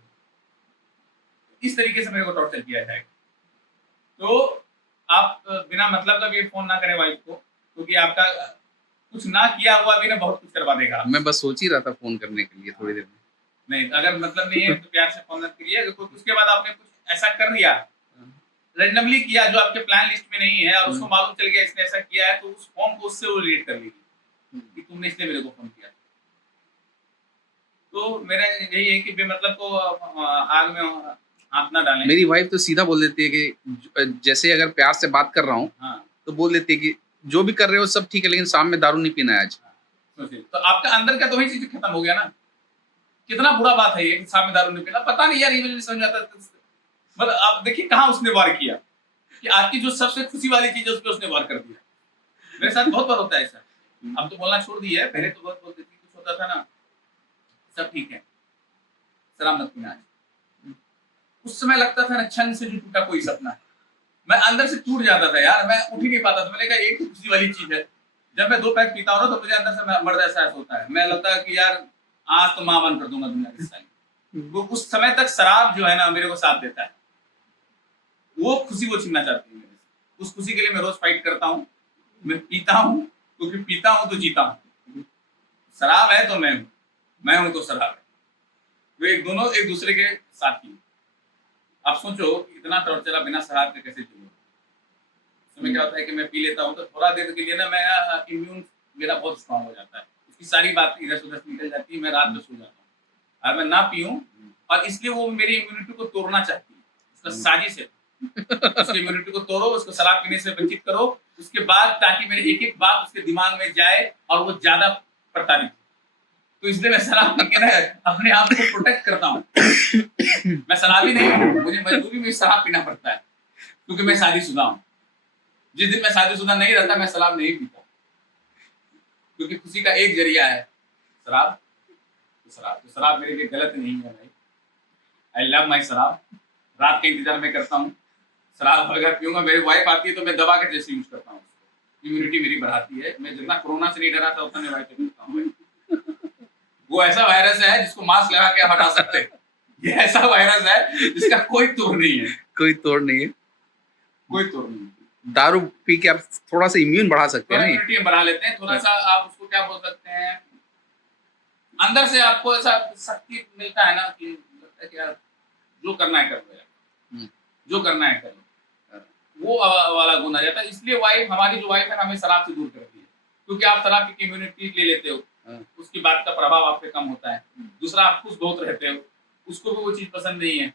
इस तरीके से मेरे को टॉर्चर किया जाएगा। तो आप बिना मतलब का भी फोन ना करें वाइफ को, क्योंकि आपका कुछ ना किया हुआ भी ना बहुत कुछ करवा देगा। मैं बस सोच ही रहा था फोन करने के लिए थोड़ी देर में। नहीं, अगर मतलब नहीं है तो प्यार से फोन मत करिए। तो उसके बाद आपने कुछ ऐसा कर दिया, रैंडमली किया जो आपके प्लान लिस्ट में नहीं है, और उसको मालूम चल गया इसने ऐसा किया है, तो उस फोन को उससे वो रिलेट कर लेगी कि तुमने इसलिए मेरे को फोन किया। तो मेरा यही है कि बेमतलब को आग में हाथ ना डालें। मेरी वाइफ तो सीधा बोल देती है कि जैसे अगर प्यार से बात कर रहा हूँ, हाँ, तो बोल देती है कि जो भी कर रहे हो सब ठीक है, लेकिन शाम में दारू नहीं पीना है आज। सोचिए, तो आपका अंदर का तो वही चीज खत्म हो गया ना। कितना बुरा बात है ये कि शाम में दारू नहीं पीना। पता नहीं यार, ये मुझे नहीं समझ आता। मतलब आप देखिए कहाँ उसने वार किया, कि आपकी जो सबसे खुशी वाली चीज है उस पर उसने वार कर दिया। मेरे साथ बहुत बार होता है ऐसा। अब तो बोलना छोड़ दिया है, पहले तो बहुत बोलती थी, कुछ होता था ना, सब ठीक है, शराब मत पीना। उस समय लगता था ना छन से जो टूटा कोई सपना, मैं अंदर से टूट जाता था यार, मैं उठ ही नहीं पाता था। मैंने कहा एक खुशी वाली चीज है, जब मैं 2 पैक पीता हूँ ना तो मुझे अंदर से मर्द एहसास होता है। मैं लगता है कि यार आज तो मां बंद कर दूंगा दुनिया की सारी। वो उस समय तक शराब जो है ना मेरे को साथ देता है, वो खुशी वो छीनना चाहती है मेरे से। उस खुशी के लिए मैं रोज फाइट करता हूँ, मैं पीता हूँ, क्योंकि पीता हूँ तो जीता हूँ। शराब है तो मैं हूँ तो शराब है, वे दोनों एक दूसरे के साथी। आप सोचो इतना टॉर्चर आप बिना शराब के कैसे जीओ। समय क्या होता है कि मैं पी लेता हूँ तो थोड़ा देर के लिए ना मैं इम्यून मेरा बहुत स्ट्रांग हो जाता है, उसकी सारी बात इधर से उधर निकल जाती है, मैं रात में सो जाता हूँ। और मैं ना पीऊँ, और इसलिए वो मेरी इम्यूनिटी को तोड़ना चाहती है, उसका साजिश है। उसकी इम्यूनिटी को तोड़ो, उसको शराब पीने से वंचित करो, उसके बाद ताकि मेरी एक एक बात उसके दिमाग में जाए और वो ज्यादा प्रताड़ित। तो इसलिए मैं शराब पी के ना अपने आप को प्रोटेक्ट करता हूँ। मैं शराबी नहीं हूँ, मुझे मजबूरी में शराब पीना पड़ता है, क्योंकि मैं शादीशुदा हूँ। जिस दिन मैं शादीशुदा नहीं रहता मैं शराब नहीं पीता, क्योंकि खुशी का एक जरिया है शराब। तो शराब मेरे लिए गलत नहीं है भाई। आई लव माई शराब, रात का इंतजार मैं करता हूँ। शराब अगर पीऊंगा, मेरी वाइफ आती है तो मैं दबा के जैसे यूज करता हूँ, इम्यूनिटी मेरी बढ़ाती है। मैं जितना कोरोना से नहीं डरा था उतना मैं वाइफ से डरता हूँ। वो ऐसा वायरस है जिसको मास्क लगा के हटा सकते हैं, ये ऐसा वायरस है जिसका कोई तोड़ नहीं है। कोई तोड़ नहीं है, कोई तोड़ नहीं है। दारू पी के आप थोड़ा सा इम्यून बढ़ा सकते हैं, इम्यूनिटी बढ़ा लेते हैं थोड़ा सा। आप उसको क्या बोल सकते हैं, अंदर से आपको ऐसा शक्ति मिलता है ना कि लगता है कि यार जो करना है कर लो, जो करना है कर लो, वो वाला गुण आ जाता है। इसलिए वाइफ, हमारी जो वाइफ है हमें शराब से दूर करती है, क्योंकि आप शराब पी के इम्यूनिटी ले लेते हो, उसकी बात का प्रभाव आप पे कम होता है। दूसरा, आप खुश बहुत रहते हो, उसको भी वो चीज पसंद नहीं है।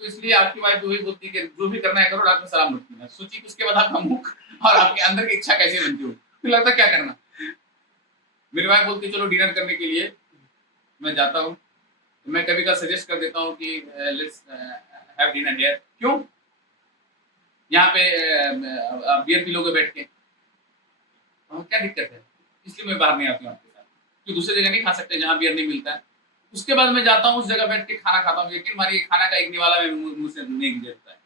तो इसलिए आपकी वाइफ वही बोलती है कि जो भी करना है करो, रात में शराब मत पीना। सोचिए कि उसके बाद आपका मुख और आपके अंदर की इच्छा कैसे बनती हो, फिर लगता है क्या करना। मेरी वाइफ बोलती है चलो डिनर करने के लिए, मैं जाता हूँ, तो मैं कभी का सजेस्ट कर देता हूँ कि लेट्स हैव डिनर हियर। क्यों? यहाँ पे बियर पी लोगे बैठ के, क्या दिक्कत है? इसलिए मैं बाहर नहीं आती हूँ आपके साथ, कि दूसरी जगह नहीं खा सकते जहाँ बियर नहीं मिलता है। उसके बाद मैं जाता हूँ उस जगह बैठ के खाना खाता हूँ। यकीन मानिए खाना का एक निवाला मेरे मुंह से नहीं गुजरता है।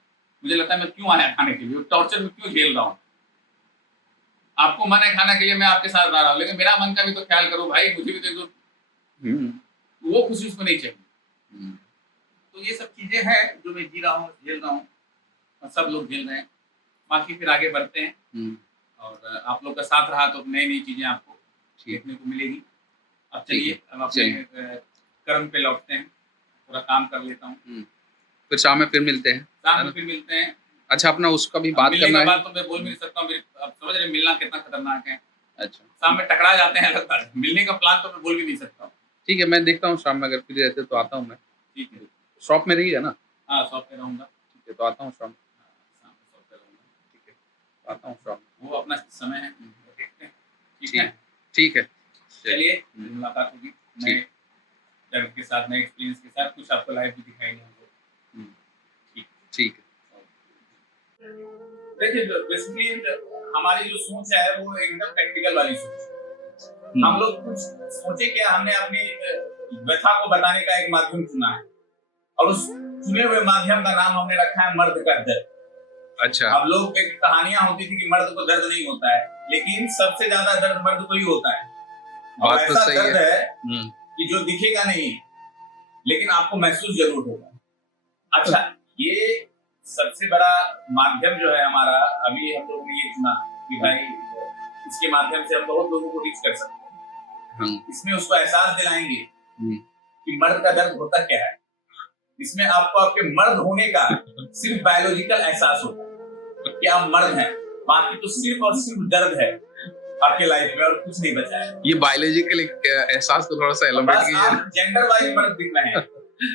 मुझे लगता है मैं क्यों आया खाने के लिए, टॉर्चर में क्यों झेल रहा हूँ। आपको मन है खाना के लिए, मैं आपके साथ आ रहा हूँ, लेकिन मेरा मन का भी तो ख्याल करो भाई, मुझे भी तो वो खुशी उसको नहीं चाहिए। तो ये सब चीजें हैं जो मैं जी रहा हूँ, झेल रहा हूँ, और सब लोग झेल रहे हैं। बाकी फिर आगे बढ़ते हैं और आप लोग का साथ रहा तो नई नई चीजें आपको ठीक देखने को मिलेगी। अब ठीक चलिए, है, अब अपने चलिए। कर्म पे लौटते हैं, थोड़ा काम कर लेता हूँ। फिर शाम में फिर मिलते हैं, शाम है में ना? फिर मिलते हैं। अच्छा, अपना उसका भी अब बात मिलने करना का है। बात तो मैं बोल भी नहीं सकता हूँ, अब समझ रहे हैं मिलना कितना खतरनाक है। अच्छा, शाम में टकरा जाते हैं, लगता है मिलने का प्लान तो मैं बोल भी नहीं सकता हूँ। ठीक है, मैं देखता हूँ शाम में अगर फ्री रहते तो आता हूँ मैं। ठीक है। शॉप में रहिएगा ना? हाँ, शॉप पे रहूंगा। ठीक है, तो आता हूँ शाम में। शाम में शॉप पे रहूंगा। ठीक है, तो आता हूँ शाम में। वो अपना समय है, देखते हैं। ठीक ठीक है, ठीक है, चलिए मुलाकात होगी नए ठीक। टर्म के साथ, नए एक्सपीरियंस के साथ, कुछ आपको लाइव भी दिखाएंगे हमको। हुँ, ठीक। ठीक है। देखिए, बेसिकली हमारी जो सोच है वो एकदम प्रैक्टिकल वाली सोच है। हम लोग कुछ सोचे क्या, हमने अपनी व्यथा को बताने का एक माध्यम चुना है, और उस चुने हुए माध्यम का नाम हमने रखा है मर्द का दर्द। अच्छा, अब लोग एक कहानियां होती थी कि मर्द को दर्द नहीं होता है, लेकिन सबसे ज्यादा दर्द मर्द को ही होता है। और बात तो ऐसा सही दर्द है। है हुँ, कि जो दिखेगा नहीं, लेकिन आपको महसूस जरूर होगा। अच्छा, ये सबसे बड़ा माध्यम जो है हमारा, अभी हम लोगों ने ये चुना कि भाई इसके माध्यम से हम बहुत लोगों को रीच कर सकते हैं। हुँ, इसमें उसको एहसास दिलाएंगे हुँ, कि मर्द का दर्द होता क्या है। इसमें आपको आपके मर्द होने का सिर्फ बायोलॉजिकल एहसास होगा कि आप मर्द हैं, बाकी तो सिर्फ और सिर्फ दर्द है आपके लाइफ में, और कुछ नहीं बचा है। ये बायोलॉजिकल एक एहसास को थोड़ा-सा एलाबोरेट बस कीजिए। आप जेंडर वाइज मर्द दिख रहे हैं,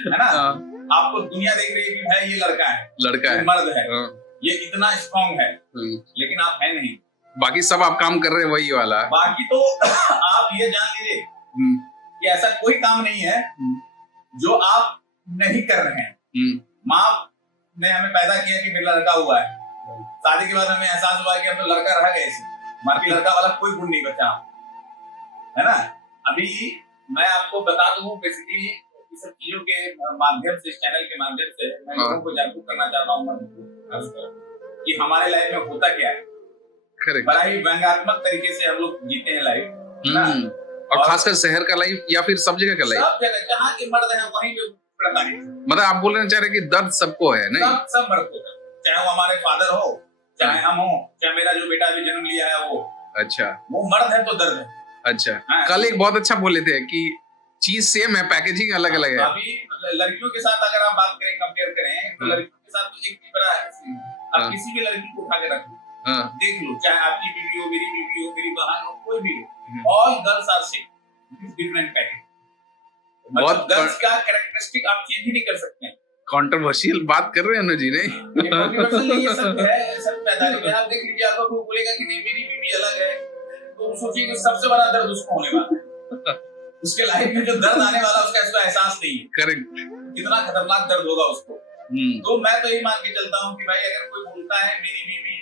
है ना? हाँ, आपको दुनिया देख रही है कि भाई ये लड़का है, लड़का ये है। मर्द है, हाँ, ये इतना स्ट्रॉन्ग है, हुँ, लेकिन आप है नहीं। बाकी सब आप काम कर रहे हैं वही वाला। बाकी तो आप ये जान लीजिए हुँ, कि ऐसा कोई काम नहीं है हुँ, जो आप नहीं कर रहे हैं। हुँ, माँ ने हमें पैदा किया कि मेरा लड़का हुआ है, शादी के बाद हमें एहसास हुआ कि हम तो लड़का रह गए, बाकी लड़का वाला कोई गुण नहीं बचा, है ना? अभी मैं आपको बता दूं, बेसिकली इस सब चीजों के माध्यम से, इस चैनल के माध्यम से मैं लोगों को जागरूक करना चाहता हूँ कि हमारे लाइफ में होता क्या है। करेक्ट। बड़ा ही व्यंग्यात्मक तरीके से हम लोग जीते हैं लाइफ, और खासकर शहर का लाइफ या फिर सब जगह का लाइफ। सब जगह जहाँ के मर्द हैं वहीं पे प्रताड़ित हैं। मतलब आप बोलना चाह रहे हैं कि दर्द सबको है, नहीं? सब मर्द को, चाहे वो हमारे फादर हो, चाहे हम हो, चाहे मेरा जो बेटा अभी जन्म लिया है वो। अच्छा, वो मर्द है तो दर्द है। अच्छा। हाँ। कल एक बहुत अच्छा बोले थे कि चीज सेम है, पैकेजिंग अलग अलग है। अभी लड़कियों के साथ अगर आप बात करें, कंपेयर करें, तो लड़कियों के साथ तो एक ही बड़ा है। आप किसी भी लड़की को उठा के रख लो, देख लो, चाहे आपकी बीवी हो, मेरी बीवी हो, मेरी बहन हो, कोई भी हो, all girls are same, different package. मतलब गर्ल्स का कैरेक्टरिस्टिक आप चेंज ही नहीं कर सकते हैं। कंट्रोवर्शियल बात कर रहे हैं ना जी, नहीं? ये मोटिवेशन नहीं, ये सब है, सब पैदाइश में आप देख लीजिए, आपको कोई बोलेगा कि नहीं मेरी बीवी अलग है, तो सोचिए कि सबसे बड़ा दर्द उसको होने वाला है। उसके लाइफ में जो दर्द आने वाला उसका इसको एहसास नहीं है। करेक्ट। कितना खतरनाक दर्द होगा उसको। तो मैं तो ये मान के चलता हूँ कि भाई अगर कोई बोलता है मेरी बीवी,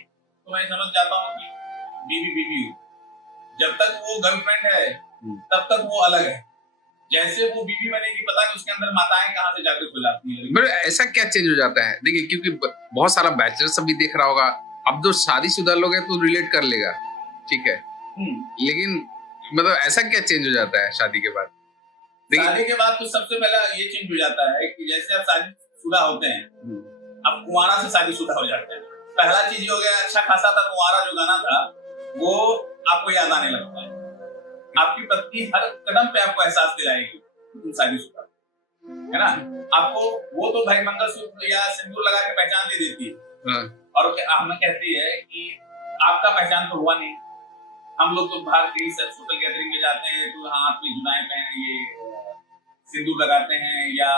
तो मैं समझ जाता हूँ कि बीवी बीवी हो, जब तक वो गर्लफ्रेंड है तब तक वो अलग है। जैसे वो बीवी बनेगी, पता नहीं उसके अंदर माताएं कहाँ से जागृत हो जाती हैं। बट ऐसा क्या चेंज हो जाता है? देखिए, क्योंकि बहुत सारा बैचलर्स भी देख रहा होगा, अब जो शादीशुदा लोग हैं तो रिलेट कर लेगा, ठीक है, लेकिन मतलब ऐसा क्या चेंज हो जाता है शादी के बाद? शादी के बाद तो सबसे पहला ये चेंज हो जाता है कि जैसे आप शादीशुदा होते हैं, अब कुंवारा से शादीशुदा हो जाते हैं। पहला चीज ये हो गया, अच्छा खासा था कुंवारा जो गाना था वो आपको याद आने लगता है। आपकी पत्नी हर कदम पे आपको एहसास दिलाएगी तुम शादीशुदा, है ना? आपको वो तो भाई मंगलसूत्र या सिंदूर लगा के पहचान दे देती है, और हमें कहती है कि आपका पहचान तो हुआ नहीं। हम लोग तो बाहर कहीं सोशल गैदरिंग में जाते हैं तो हाथ में जुनाएं पहन, ये सिंदूर लगाते हैं या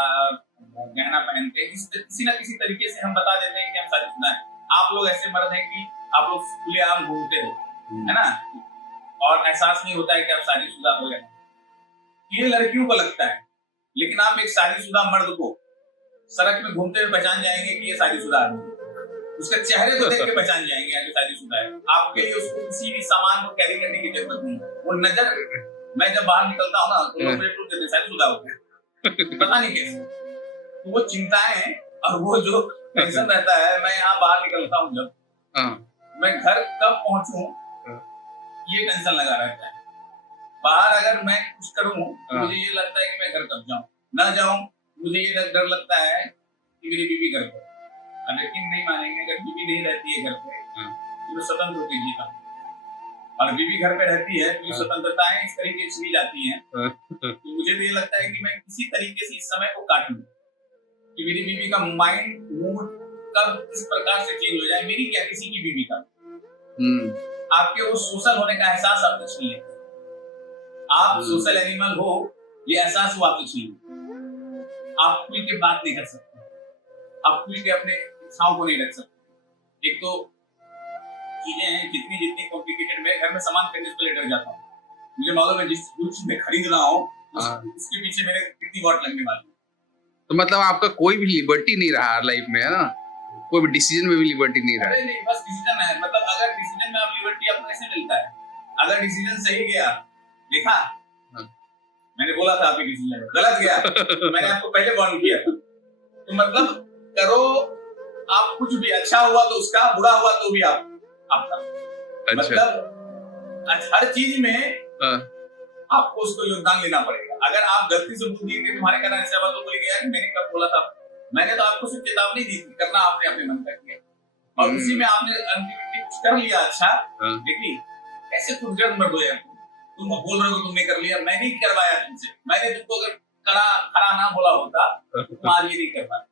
गहना पहनते हैं, किसी ना किसी तरीके से हम बता देते हैं कि हम शादीशुदा हैं। आप लोग ऐसे मर्द हैं कि आप लोग खुलेआम घूमते हो, है ना, और एहसास नहीं होता है कि आप शादीशुदा हो गए। ये लड़कियों को लगता है, लेकिन आप एक शादीशुदा मर्द को सड़क में घूमते हुए पहचान जाएंगे कि ये शादीशुदा आदमी, उसके चेहरे को देख के पहचान जाएंगे कि शादीशुदा है। आपके लिए उसको किसी भी सामान को कैरी करने की जरूरत नहीं। वो नजर, मैं जब बाहर निकलता हूँ ना तो लोग मुझे पूछते हैं शादीशुदा हो गया, पता नहीं कैसे। तो वो चिंताएं और वो जो टेंशन रहता है, मैं यहाँ बाहर निकलता हूँ जब मैं घर कब पहुंचूं ये टेंशन लगा रहता है। बाहर अगर मैं कुछ करूं तो मुझे ये लगता है कि मैं घर कब जाऊं, ना जाऊं, मुझे ये डर लगता है कि मेरी बीवी घर पर। लेकिन नहीं मानेंगे, अगर बीवी नहीं रहती है घर पे तो मैं स्वतंत्र होकर जीता हूं। और बीवी घर पे रहती है तो स्वतंत्रताएं इस तरीके से छीनी जाती हैं। तो मुझे तो ये लगता है कि मैं किसी तरीके से इस समय को काटूं कि मेरी बीवी का माइंड मूड कब इस प्रकार से चेंज हो जाए, मेरी क्या किसी की बीवी का। आपके वो सोशल होने का एहसास आप कुछ नहीं है, आप सोशल एनिमल हो, ये एहसास हुआ कुछ नहीं। आप खुल के बात नहीं कर सकते, आप खुल के अपने इच्छाओं को नहीं रख सकते। एक तो चीजें हैं जितनी जितनी कॉम्प्लिकेटेड, मैं घर में सामान खरीदने से पहले डर जाता हूँ। मुझे मालूम है जिस कुछ मैं खरीद रहा हूँ उसके पीछे मेरे कितनी वॉट लगने वाली है। तो मतलब आपका कोई भी लिबर्टी नहीं रहा लाइफ में, है ना? कोई भी डिसीजन में भी लिबर्टी नहीं रहा। नहीं, बस डिसीजन है। मतलब अगर डिसीजन में आप लिबर्टी आपको कैसे मिलता है? अगर डिसीजन सही गया, देखा मैंने बोला था आपके डिसीजन गलत गया तो मैंने आपको पहले वार्न किया था। तो मतलब करो आप कुछ भी, अच्छा हुआ तो उसका, बुरा हुआ तो भी आपका। अच्छा। मतलब हर चीज में आपको उसको योगदान लेना पड़ेगा। अगर आप गलती से बोल दिए कि तुम्हारे कहना ऐसा हुआ तो बोल गया मैंने कब बोला था, मैंने तो आपको सिर्फ चेतावनी दी थी, करना आपने अपने मन का किया और उसी में आपने अल्टीमेटली कुछ कर लिया। अच्छा देखिए कैसे तुम जड़ मर दो यार, तुम बोल रहे हो तुमने कर लिया, मैं नहीं करवाया तुमसे। मैंने तुमको अगर खड़ा ना बोला होता तुम आज ये नहीं कर पाते।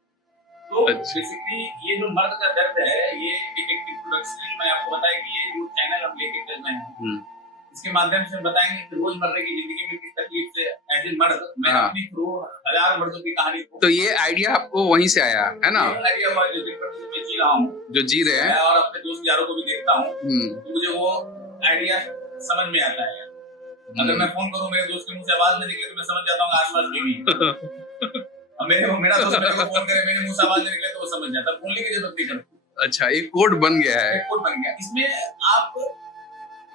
तो बेसिकली ये जो मर्द का दर्द है, ये एक इंट्रोडक्शन मैं आपको बताया कि ये जो चैनल हम लेके चल रहे हैं इसके माध्यम से हम बताएंगे कि रोजमर्रा की जिंदगी में किस तकलीफ से एज ए मर्द मैं अपनी थ्रू हजार मर्दों की कहानी को। तो ये आइडिया आपको वहीं से आया है ना? आइडिया हुआ जो दिन प्रतिदिन मैं जी रहा हूँ, जो जी रहे हैं और अपने दोस्त यारों को भी देखता हूँ तो मुझे वो आइडिया समझ में आता है। अगर मैं फोन करूँ मेरे दोस्त के मुंह से आवाज नहीं निकले तो मैं समझ जाता हूँ आसपास बीवी है। मेरा दोस्त मेरे को फोन करे, मेरे मुंह से आवाज नहीं निकले तो वो समझ जाता है, बोलने की जरूरत नहीं करती। अच्छा, एक कोड बन गया है। एक कोड बन गया। इसमें आप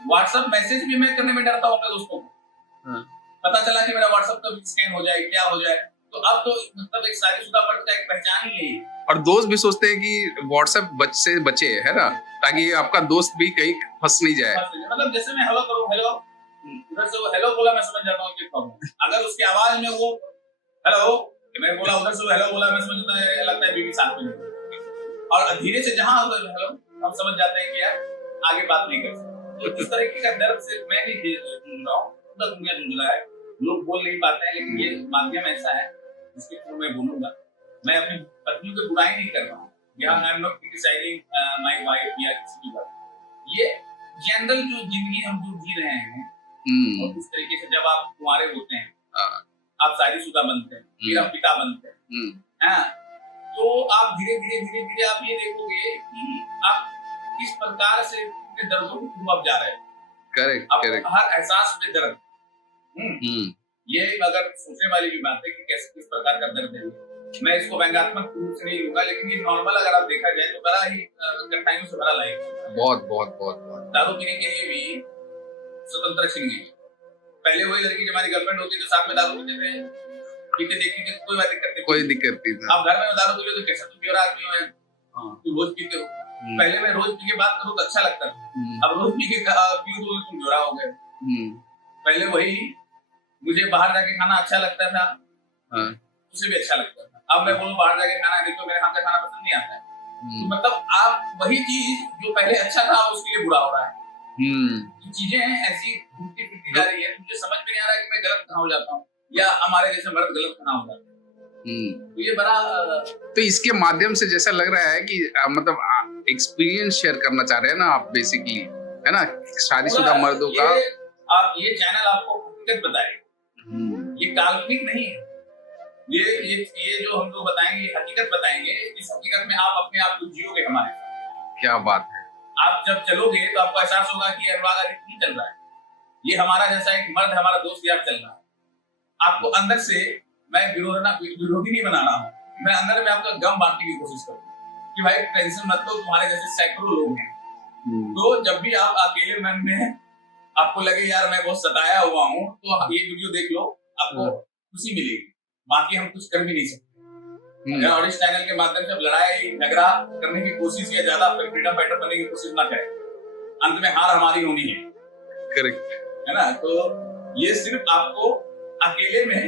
व्हाट्सएप मैसेज भी मैं करने में डरता हूँ अपने दोस्तों को। पता चला कि मेरा व्हाट्सएप कभी स्कैन हो जाए, क्या हो जाए, तो अब तो मतलब एक शादीशुदा मर्द का एक पहचान ही है। और दोस्त भी सोचते हैं कि व्हाट्सएप से बचे, है ना, ताकि आपका दोस्त भी कहीं फंस नहीं जाए। मतलब जैसे मैं हेलो करूँ, हेलो उधर से वो हेलो बोला, मैं समझ जाता हूँ कि प्रॉब्लम। अगर उसकी आवाज में वो हेलो मैंने बोला, उधर से वो हेलो बोला, मैं समझ जाता है लगता है बीवी साथ में। और धीरे से जहां हेलो हम समझ जाते हैं कि यार आगे बात नहीं कर सकते। तो इस तरीके का दर्द से मैं नहीं जूझ रहा हूँ, पूरा दुनिया जूझ रहा है। लोग बोल नहीं पाते हैं, लेकिन ये माध्यम ऐसा है जिसके थ्रू मैं बोलूंगा। मैं अपनी पत्नी को बुराई नहीं कर रहा हूँ, यहाँ I am not criticising my wife या किसी की बात। ये जनरल जो जिंदगी हम जो जी रहे हैं और इस तरीके से जब आप कुंवारे होते हैं, आप शादीशुदा बनते हैं, फिर आप पिता बनते हैं, तो आप धीरे धीरे आप ये देखोगे कि आप किस प्रकार से दर्दों के थ्रू आप जा रहे हैं। करेक्ट। हर एहसास पे दर्द। ये अगर सोचने वाली भी बात है कि कैसे किस प्रकार का दर्द है। मैं इसको व्यंग्यात्मक रूप से नहीं लूंगा, लेकिन ये नॉर्मल अगर आप देखा जाए तो बड़ा ही कठिनाइयों से भरा लाइफ है। बहुत। दारू पीने के लिए भी स्वतंत्र छिन गई। पहले वही लड़की जो हमारी गर्लफ्रेंड होती थी साथ में दारू पीते थे, पीते देखती थी, कोई दिक्कत नहीं। आप घर में दारू पी लो तो कैसा तुम प्योर आदमी हो, तुम रोज पीते हो। पहले मैं रोज पी के बात करूँ तो अच्छा लगता था, अब रोज पी के पीऊँ तो तुम गोरा हो गए। पहले वही मुझे बाहर जाके खाना अच्छा लगता था, उसे भी अच्छा लगता था। अब मैं बोलूं बाहर जाके खाना, देखो मेरे हाथ का खाना पसंद नहीं आता है, तो मतलब आप वही चीज जो पहले अच्छा था उसके लिए बुरा हो रहा है। चीजें ऐसी घूमती फिरती जा रही है, मुझे समझ में नहीं आ रहा है कि मैं गलत कहाँ हो जाता हूँ या हमारे जैसे मर्द गलत कहाँ हो जाता है। तो ये बड़ा तो इसके माध्यम से जैसा लग रहा है कि मतलब एक्सपीरियंस शेयर करना चाह रहे हैं ना आप बेसिकली, है ना, शादीशुदा मर्दों का। आप ये चैनल आपको हकीकत बताएगा, ये काल्पनिक नहीं है। ये जो हम लोग बताएंगे हकीकत बताएंगे, इस हकीकत में आप अपने आप को जियोगे हमारे साथ। क्या बात है। आप जब चलोगे तो आपको एहसास होगा कि अनुराग आदि नहीं चल रहा है, ये हमारा जैसा एक मर्द हमारा दोस्त यार चल रहा है। आपको अंदर से मैं विरोधी नहीं बना रहा हूँ, मैं अंदर में आपका गम बांटने की कोशिश करूँ कि भाई टेंशन मत लो, तुम्हारे जैसे सैकड़ों लोग हैं। तो जब भी आप अकेले मन में आपको लगे यार मैं बहुत सताया हुआ हूँ, तो ये वीडियो देख लो, आपको खुशी मिलेगी। बाकी हम कुछ कर भी नहीं सकते। और इस चैनल के माध्यम से लड़ाई झगड़ा करने की कोशिश या ज्यादा फ्रीडम फाइटर बनने की कोशिश ना करें, अंत में हार हमारी होनी है। करेक्ट है ना। तो ये सिर्फ आपको अकेले में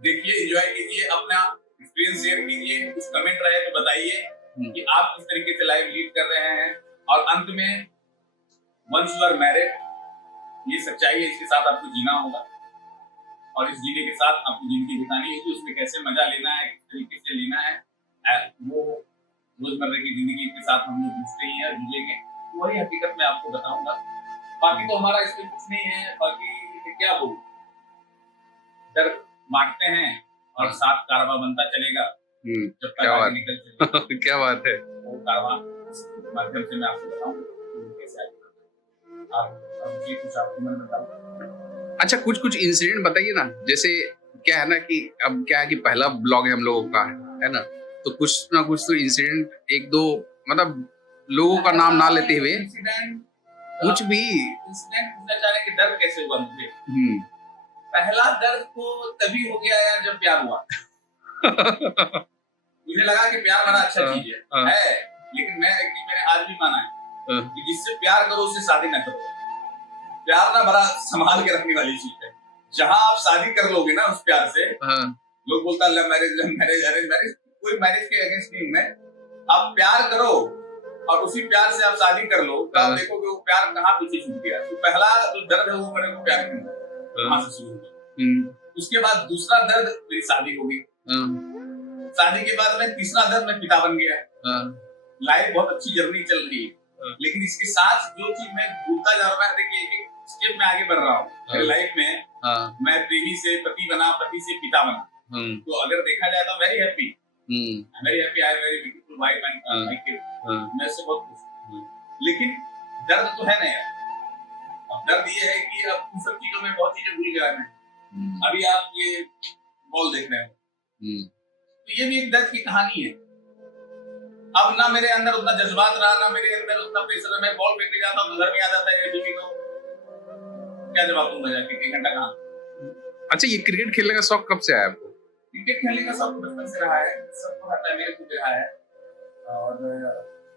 देखिए, एंजॉय कीजिए, अपना एक्सपीरियंस शेयर कीजिए, कुछ कमेंट रहे तो बताइए कि आप किस तरीके से लाइफ लीड कर रहे हैं। और अंत में वंस यू आर मैरिड, ये सच्चाई है, इसके साथ आपको जीना होगा और इस जीने के साथ आपको जिंदगी बितानी है कि उसमें कैसे मजा लेना है, किस तरीके से लेना है, वो रोजमर्रा की जिंदगी के साथ हम लोग जूझते ही हैं, जूझेंगे, वही हकीकत मैं आपको बताऊंगा। बाकी तो हमारा इसमें कुछ नहीं है, बाकी क्या बोलूं, दर्द बांटते हैं और साथ कारवा बनता चलेगा जब तक आगे निकल चलेगा। क्या बात है, वो कारवा माध्यम से मैं आपको बताऊं कैसे आगे। आप ये कुछ आपको मन बताओ। अच्छा, कुछ कुछ इंसिडेंट बताइए ना, जैसे क्या है ना कि अब क्या है कि पहला ब्लॉग है हम लोगों का, है ना, तो कुछ ना कुछ तो इंसिडेंट एक दो, मतलब लोगों का नाम ना लेते हुए कुछ भी इंसिडेंट पूछना चाह रहे हैं कि दर्द कैसे हुआ मुझे। पहला दर्द तो तभी हो गया यार जब प्यार हुआ। मुझे लगा कि प्यार बड़ा अच्छा चीज है, लेकिन मैंने आज भी माना है कि जिससे प्यार करो उससे शादी ना करो। प्यार ना बड़ा संभाल के रखने वाली चीज है। जहां आप शादी कर लोगे ना उस प्यार से, लोग बोलता लव मैरिज, अरेंज मैरिज, कोई मैरिज के अगेंस्ट नहीं मैं। आप प्यार करो और उसी प्यार से आप शादी कर लो, तो आप देखोगे वो प्यार कहाँ पीछे छूट गया। तो पहला जो दर्द है वो मेरे को प्यार क्यों वहां से शुरू हुआ। उसके बाद दूसरा दर्द मेरी शादी हो गई। शादी के बाद में तीसरा दर्द मैं पिता बन गया। लाइफ बहुत अच्छी जर्नी चल रही है, लेकिन इसके साथ जो चीज मैं भूलता जा रहा है, देखिए एक स्टेप में आगे बढ़ रहा हूँ मेरी लाइफ में। मैं प्रेमी से पति बना, पति से पिता बना। तो अगर देखा जाए तो very happy, very happy, I very beautiful wife and my kid, मैं इससे बहुत खुश हूँ। लेकिन दर्द तो है ना यार। अब दर्द ये है कि अब उन सब चीजों में बहुत चीजें भूल गया मैं। अभी आप ये बॉल देख रहे हो, तो ये भी एक दर्द की कहानी है। अब ना मेरे अंदर उतना जज्बात रहा, ना मेरे अंदर उतना प्रेशर है। मैं बॉल फेंकने जाता हूँ तो घर में आ जाता है बीवी को क्या जवाब दूंगा जाके, एक घंटा कहाँ। अच्छा, ये क्रिकेट खेलने का शौक कब से आया आपको? क्रिकेट खेलने का शौक बचपन से रहा है, सबको आता है, मेरे को भी रहा है। और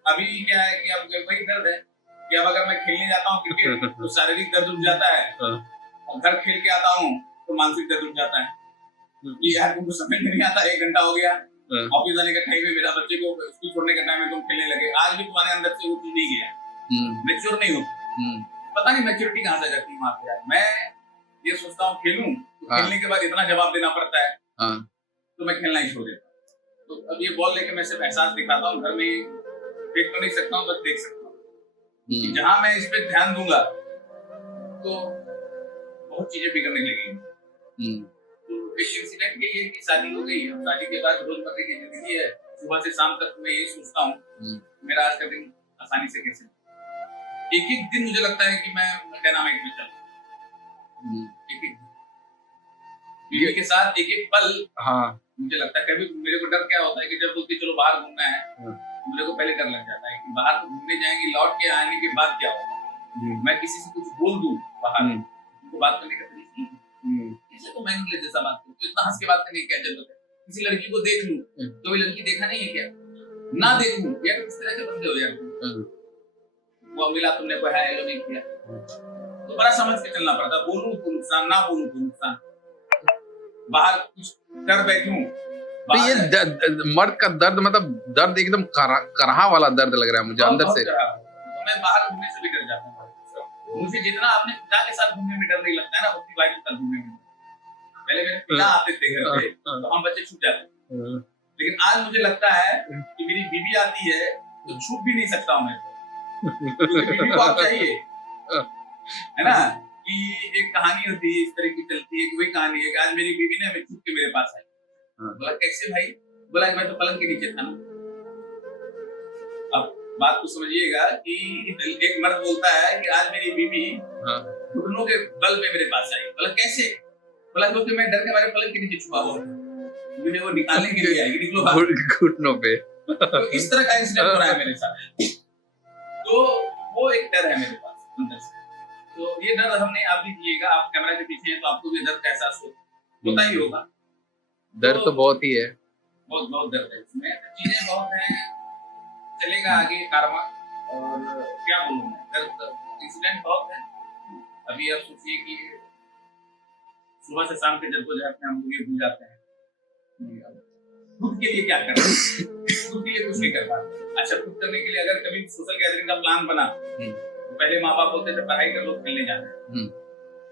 अभी क्या है कि अब वही दर्द है कि अब अगर मैं खेलने जाता हूँ क्रिकेट तो शारीरिक दर्द उठ जाता है, और घर खेल के आता हूँ तो मानसिक दर्द उठ जाता है कि यार तुमको समझ नहीं आता, 1 घंटा हो गया, ऑफिस जाने का टाइम है, मेरा बच्चे को स्कूल छोड़ने का टाइम है, तुम खेलने लगे। आज भी तुम्हारे अंदर से वो चीज नहीं गया, मैच्योर नहीं हो। पता नहीं मैच्योरिटी कहाँ से जाती है वहां पे यार। मैं ये सोचता हूँ खेलूं तो खेलने के बाद इतना जवाब देना पड़ता है, तो मैं खेलना ही छोड़ देता। तो अब ये बॉल लेके मैं सिर्फ एहसास दिखाता हूँ, घर में देख तो नहीं सकता हूँ, बस देख सकता हूँ कि जहां मैं इस पे ध्यान दूंगा तो बहुत चीजें बिगड़ने लगेंगी। एक इंसिडेंट ये है कि शादी हो गई, शादी के बाद रोजमर्रा की जिंदगी है, सुबह से शाम तक मैं यही सोचता हूँ मेरा आज का दिन आसानी से कैसे। एक एक दिन मुझे लगता है कि मैं डायनामाइट में चल, एक एक बीवी के साथ एक एक पल। मुझे लगता है कभी मेरे को डर क्या होता है कि जब बोलती चलो बाहर घूमना है, मेरे को पहले डर लग जाता है कि बाहर तो घूमने जाएंगे, लौट के आने के बाद क्या होगा। मैं किसी से कुछ बोल दूं बाहर, उनको बात करने का तरीका ऐसे तो मैं इंग्लिश जैसा बात करूं, इतना हंस के बात करने की क्या जरूरत है। किसी लड़की को देख लूं तो भी लड़की देखा नहीं है क्या, ना देखूं यार, किस तरह के बंदे हो यार। वो मिला तुमने कोई हाय हेलो नहीं किया, तो बड़ा समझ के चलना पड़ता। बोलूं तो नुकसान, ना बोलूं तो नुकसान। बाहर कुछ कर बैठूं तो ये मर्द का दर्द, मतलब दर्द एकदम कराहा वाला दर्द लग रहा है मुझे अंदर से। तो मैं बाहर घूमने से भी डर जाता हूँ। मुझे जितना अपने पिता के साथ घूमने में डर नहीं लगता है ना, अपनी वाइफ के साथ घूमने में। पहले मेरे पिता आते थे घर पे तो हम बच्चे छूट जाते, लेकिन आज मुझे लगता है कि मेरी बीवी आती है तो छूट भी नहीं सकता हूँ मैं, क्योंकि बीवी को आप चाहिए, है ना। कि एक कहानी होती है इस तरह की चलती है कि वही कहानी है कि आज मेरी बीवी ने छूट के मेरे पास आई। बोला कैसे भाई? बोला मैं तो पलंग के नीचे था ना। अब बात को समझिएगा कि एक मर्द बोलता है कि आज मेरी बीवी घुटनों के बल पे मेरे पास आई। बोला कैसे? बोला क्योंकि मैं डर के मारे पलंग के नीचे छुपा हुआ था, मुझे वो निकालने के लिए आएगी, निकलो बाहर घुटनों पे। तो इस तरह का इंसिडेंट हो रहा है मेरे साथ। तो वो एक डर है मेरे पास अंदर से। तो ये डर हमने आप भी दिएगा, आप कैमरा के पीछे हैं तो आपको भी डर का एहसास होता ही होगा। डर तो बहुत ही है, बहुत बहुत दर्द है इसमें, चीजें बहुत हैं, चलेगा आगे कारवां। और क्या बोलूं मैं, दर्द इंसिडेंट बहुत है। अभी आप सोचिए कि सुबह से शाम के जद्दोजहद में हम लोग ये भूल जाते हैं खुद के लिए क्या करना है, खुद के लिए कुछ नहीं कर पाते। अच्छा, खुद करने के लिए अगर कभी सोशल गैदरिंग का प्लान बना तो पहले माँ बाप बोलते थे पढ़ाई कर लो, खेलने जाना है।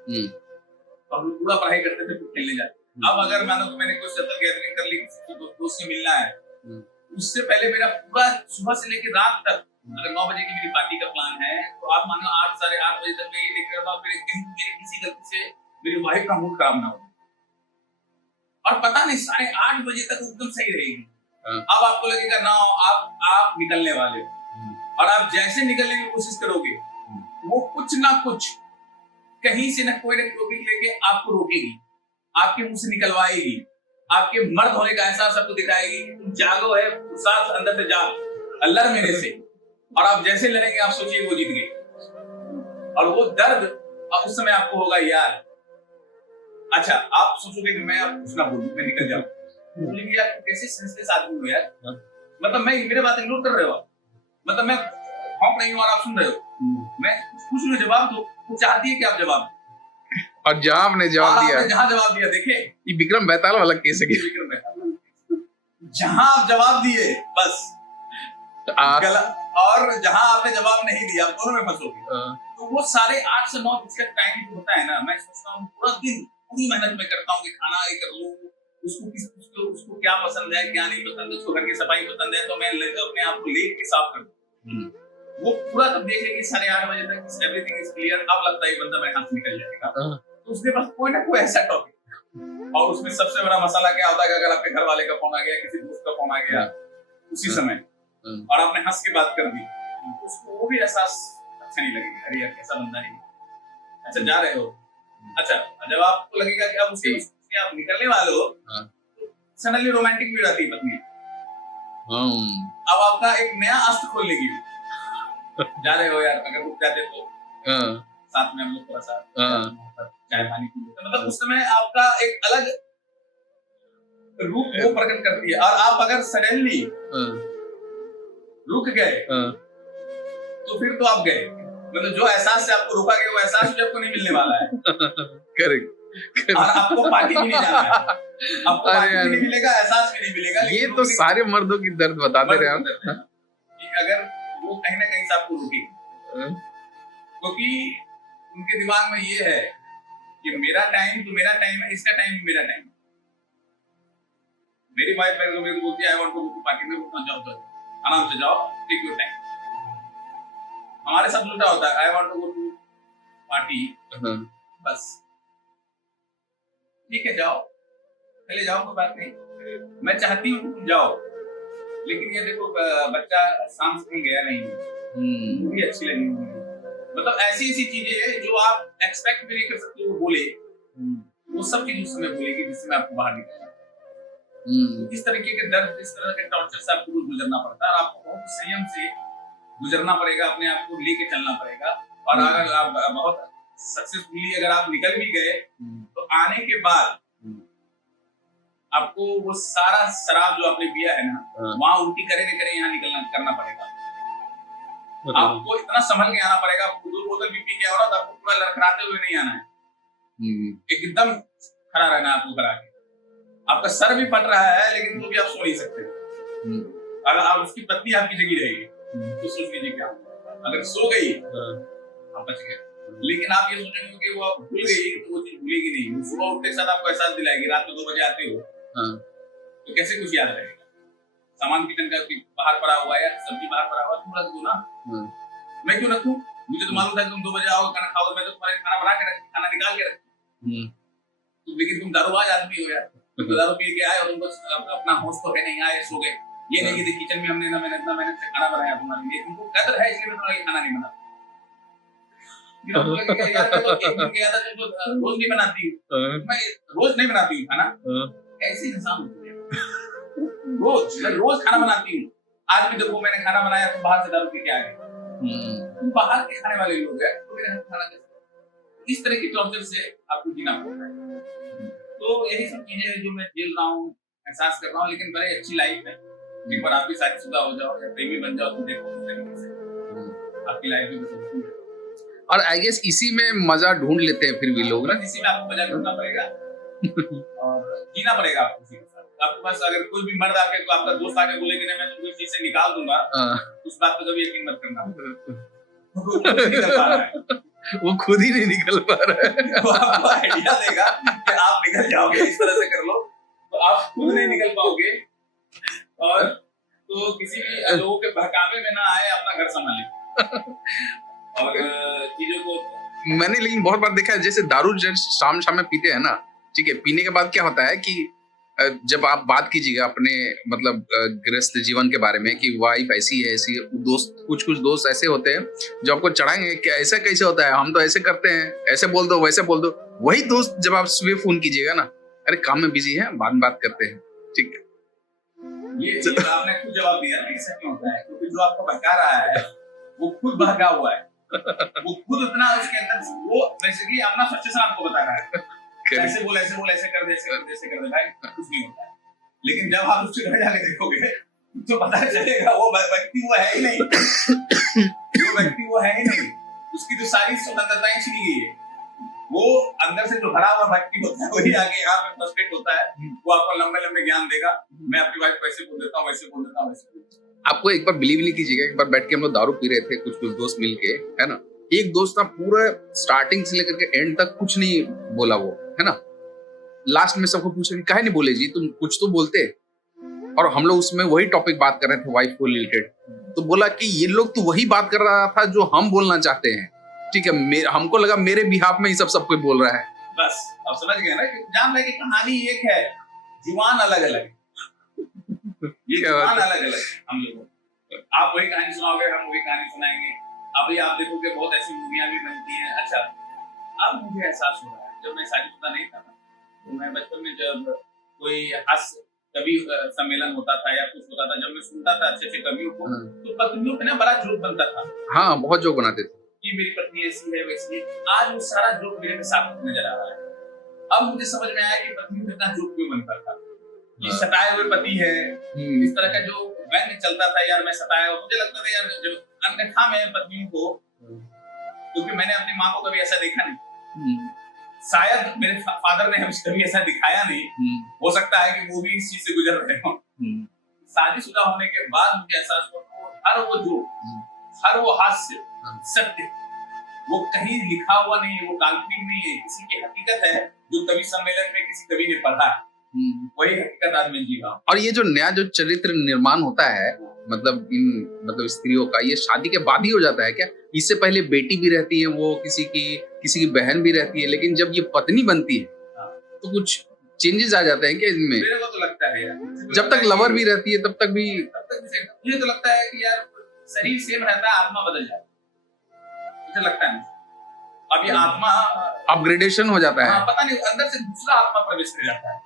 तो हम लोग पूरा पढ़ाई करते थे फिर खेलने जाते। अब अगर मानो कि मैंने कोई सोशल गैदरिंग कर ली, किसी दोस्त से मिलना है, उससे पहले मेरा पूरा सुबह से लेकर रात तक, अगर 9 बजे की मेरी पार्टी का प्लान है तो आप मानो 8 साढ़े 8 बजे तक मैं ये देख रहा हूँ मेरे किसी गलती से मेरी वाइफ का मूड खराब ना हो, और पता नहीं 8:30 बजे तक एकदम सही रहेगी। अब आपको लगेगा ना आप निकलने वाले हो, और आप जैसे निकलने की कोशिश करोगे वो कुछ ना कुछ कहीं से न कोई ना टॉपिक लेके आपको रोकेगी, आपके मुंह से निकलवाएगी, आपके मर्द होने का एहसास आपको दिखाएगी, तुम जागो है, साथ अंदर से जाग लड़ मेरे से, और आप जैसे लड़ेंगे आप सोचिए वो जीत गए, और वो दर्द अब उस समय आपको होगा यार। अच्छा, आप सोचोगे कि मैं अब कुछ ना बोलूं, मैं निकल जाऊं, बोलेंगे यार कैसे सेंसलेस आदमी हो यार, मतलब मैं मेरे बात इग्नोर कर रहे हो, मतलब मैं हॉक नहीं हूं और आप सुन रहे हो, मैं कुछ ना जवाब दो, वो चाहती है कि आप जवाब दो, और जहां आपने जवाब दिया, जहां जवाब दिया, देखे ये विक्रम बेताल वाला केस है, विक्रम बेताल, जहां आप जवाब दिए बस और जहां आपने जवाब नहीं दिया, आप दोनों में फंसोगे। तो वो 8:30 से 9 का टाइम होता है ना, मैं सोचता हूँ पूरा दिन पूरी मेहनत में करता हूँ कि खाना ये कर लूं, उसको क्या पसंद है क्या नहीं पसंद है, उसको घर की सफाई पसंद है तो मैं अपने आप को लेके साफ कर दूं, वो पूरा तब देखेंगे 8:30 बजे तक एवरीथिंग इज क्लियर, अब लगता है बंदा मेरे हाथ से निकल जाएगा, तो उसके पास कोई ना कोई ऐसा टॉपिक। और उसमें सबसे बड़ा मसाला क्या होता है कि अगर आपके घर वाले का फोन आ गया, किसी दोस्त का फोन आ गया उसी समय, और आपने हंस के बात कर दी, उसको वो भी एहसास अच्छा नहीं लगेगा, अरे यार कैसा बंदा है, अच्छा जा रहे हो, अच्छा जब आपको लगेगा कि अब उसके आप निकलने वाले हो, सडनली रोमांटिक भी रहती है पत्नी, अब आपका एक नया अस्त्र खोल लेगी, जा रहे हो यार, अगर रुक जाते तो साथ में हम लोग थोड़ा सा चाय पानी पी लेते, मतलब उस समय आपका एक अलग रूप वो प्रकट करती है, और आप अगर सडनली रुक गए तो फिर तो आप गए, मतलब जो एहसास से आपको रोका गया वो एहसास भी आपको नहीं मिलने वाला है, करेक्ट, और आपको पार्टी भी नहीं जाना है, आपको पार्टी भी नहीं मिलेगा, एहसास भी नहीं मिलेगा। ये तो सारे मर्दों की दर्द बता दे रहे हैं अगर वो कहीं ना कहीं से आपको रुकेगी, क्योंकि उनके दिमाग में ये है कि मेरा टाइम तो मेरा टाइम है, इसका टाइम मेरा टाइम। मेरी वाइफ मेरे को बोलती है I want to go to party, में उठना जाओ, आराम से जाओ, टेक योर टाइम। हमारे साथ उल्टा होता है, I want to go to party, बस ठीक है जाओ, चले जाओ, कोई बात नहीं, मैं चाहती हूँ तुम जाओ, लेकिन ये देखो बच्चा शाम से गया नहीं, मूवी अच्छी लगी मुझे, मतलब ऐसी चीजें हैं जो आप एक्सपेक्ट भी नहीं कर सकते वो बोले, वो सब चीज उस समय बोलेगी जिससे मैं आपको बाहर निकालूं। इस तरीके के दर्द, इस तरह के टॉर्चर से आपको गुजरना पड़ता है, और आपको बहुत संयम से गुजरना पड़ेगा, अपने आप को लेके चलना पड़ेगा, और अगर आप बहुत सक्सेसफुली अगर आप निकल भी गए तो आने के बाद आपको वो सारा शराब जो आपने पिया है ना, वहां उल्टी करे न करे यहाँ करना पड़ेगा, आपको इतना संभल के आना पड़ेगा, 2 बोतल भी पी के और आपको पूरा लड़खड़ाते हुए नहीं आना है, एकदम खड़ा रहना आपको करा के, आपका सर भी फट रहा है लेकिन तो भी आप सो नहीं सकते, अगर आप उसकी पत्नी आपकी जगी रहेगी तो सोच लीजिए क्या, अगर सो गई आप बच गए, लेकिन आप ये सोचेंगे कि वो आप भूल गई तो वो चीज भूलेगी नहीं, सुबह उठते साथ आपको एहसास दिलाएगी, रात को 2 बजे आते हो तो कैसे कुछ याद रहेगा, सामान किचन का बाहर पड़ा हुआ है, सब्जी बाहर पड़ा हुआ है, तुम रख दो ना, मैं क्यों रखूं, मुझे तो मालूम था कि तुम 2 बजे आओगे खाना खाओगे, मैं तो तुम्हारे खाना बना के रखी, खाना निकाल के रखी, लेकिन तुम दारूबाज आदमी हो यार, दारू पी के आए और तुम बस अपना होश तो है नहीं, आए सो गए, ये नहीं कि किचन में हमने इतना मेहनत से खाना बनाया तुम्हारे लिए, तुमको कदर है इसलिए मैं तुम्हारे लिए खाना नहीं बना, रोज नहीं बनाती हूँ, मैं रोज नहीं बनाती हूँ खाना, ऐसे इंसान होते हैं, रोज खाना बनाती हूँ, आज भी देखो मैंने खाना बनाया तो बाहर से दारू पी के आ गए, तुम बाहर के खाने वाले लोग हैं, तो मेरे हाथ खाना कैसे, इस तरह की टॉर्चर से आपको जीना पड़ता है, तो यही सब चीजें हैं जो मैं झेल रहा हूँ, एहसास कर रहा हूँ, लेकिन बड़े अच्छी लाइफ है, एक बार आप भी शादीशुदा हो जाओ या प्रेमी बन जाओ तो देखो उस तरीके से आपकी लाइफ भी बदलती है, और आई गेस इसी में मजा ढूंढ लेते हैं फिर भी लोग ना, इसी में आपको मजा ढूंढना पड़ेगा और जीना पड़ेगा आपको उसी के साथ। आपके पास अगर कोई भी मर्द आके तो आपका दोस्त आके बोले कि नहीं मैं तुमको इस चीज से निकाल दूंगा, उस बात पे कभी यकीन मत करना, नहीं कर पा रहा है, वो खुद ही नहीं निकल पा रहा है। वो आपको आइडिया देगा कि आप निकल जाओगे, इस तरह से कर लो तो आप खुद नहीं निकल पाओगे, और तो किसी भी लोगों के बहकावे में ना आए, अपना घर संभाले और चीजों को। मैंने लेकिन बहुत बार देखा है, जैसे दारू जब शाम शाम में पीते हैं ना, ठीक है, पीने के बाद क्या होता है कि जब आप बात कीजिएगा अपने मतलब गृहस्थ जीवन के बारे में कि वाइफ ऐसी है ऐसी है, दोस्त कुछ दोस्त ऐसे होते हैं जो आपको चढ़ाएंगे कि ऐसा कैसे होता है, हम तो ऐसे करते हैं, ऐसे बोल दो वैसे बोल दो। वही दोस्त जब आप सुबह फोन कीजिएगा ना, अरे काम में बिजी है, बाद में बात करते हैं, ठीक है। ये आपने खुद जवाब दिया ना, ऐसा क्यों होता है? क्योंकि जो आपको बहका रहा है वो खुद बहका हुआ है, वो खुद उतना उसके अंदर, वो बेसिकली अपना फ्रस्ट्रेशन आपको बता रहा है, ऐसे बोल ऐसे बोल, ऐसे कर दे, ऐसे कर दे, ऐसे कर दे, भाई कुछ नहीं होता है। लेकिन जब आप उसके घर जाके देखोगे तो पता चलेगा वो व्यक्ति वो है ही नहीं, वो व्यक्ति वो है ही नहीं, उसकी तो सारी स्वतंत्रताएं छीनी गई है। वो अंदर से जो भरा हुआ व्यक्ति होता है वही आगे यहाँ पे फ्रस्ट्रेट होता है, वो आपको लंबे लंबे ज्ञान देगा, मैं अपनी वाइफ को ऐसे बोल देता हूँ, वैसे बोल देता हूँ, वैसे बोल देता हूँ। आपको एक बार बिलीव नहीं कीजिएगा, एक बार बैठ के हम लोग दारू पी रहे थे कुछ दोस्त मिलके, है ना, एक दोस्त ना पूरा स्टार्टिंग से लेकर के एंड तक कुछ नहीं बोला वो, है ना। लास्ट में सबको पूछा कि काहे नहीं बोले जी, तुम कुछ तो बोलते, और हम लोग उसमें वही टॉपिक बात कर रहे थे वाइफ को रिलेटेड, तो बोला कि ये लोग तो वही बात कर रहा था जो हम बोलना चाहते हैं, ठीक है, हमको लगा मेरे बिहाफ में ही सब कोई बोल रहा है। बस अब समझ गए ना कि जान रहे कि कहानी एक है, जुबान अलग अलग, ये जुबान अलग अलग हम लोगों। आप वही कहानी सुनाओगे, हम वही कहानी सुनाएंगे। अभी आप देखोगे बहुत ऐसी मूवियां भी बनती हैं। अच्छा, अब मुझे एहसास हो रहा है, जब मैं शादीशुदा नहीं था ना, तो मैं बचपन में जब कोई हास्य कवि सम्मेलन होता था या कुछ होता था, जब मैं सुनता था अच्छे अच्छे कवियों को, तो पत्नियों पे ना बड़ा जोक बनता था। हाँ, बहुत जोक बनाते थे कि मेरी पत्नी ऐसी है वैसी है। आज वो सारा जोक मेरे में साफ नजर आ रहा है। अब मुझे समझ में आया कि पत्नी पे इतना जोक क्यों बनता था। ये सताए हुए पति है, इस तरह का जो व्यंग्य चलता था, यार मैं सताया, मुझे लगता था यार जो अन्यथा मैं पत्नियों को, क्योंकि मैंने अपनी माँ को कभी ऐसा देखा नहीं, शायद मेरे फादर ने हमें कभी ऐसा दिखाया नहीं, हो सकता है कि वो भी इस चीज से गुजर रहे हो। शादीशुदा होने के बाद मुझे एहसास हुआ हर वो जोक, हर वो हास्य सत्य, वो कहीं लिखा हुआ नहीं है, वो काल्पनिक नहीं है, किसी की हकीकत है जो कवि सम्मेलन में किसी कवि ने पढ़ा है, वही हकीकत आज मैं जी रहा हूं। और ये जो नया जो चरित्र निर्माण होता है, मतलब स्त्रियों का, ये शादी के बाद ही हो जाता है क्या? इससे पहले बेटी भी रहती है, वो किसी की बहन भी रहती है, लेकिन जब ये पत्नी बनती है तो कुछ चेंजेस आ जाते हैं क्या इसमें? मेरे को तो लगता है यार, जब तक लवर भी रहती है तब तक मुझे तो लगता है कि यार शरीर सेम रहता है, आत्मा बदल जाता है, मुझे लगता है। अब ये आत्मा अपग्रेडेशन हो जाता है, पता नहीं अंदर से दूसरा आत्मा प्रवेश कर जाता है।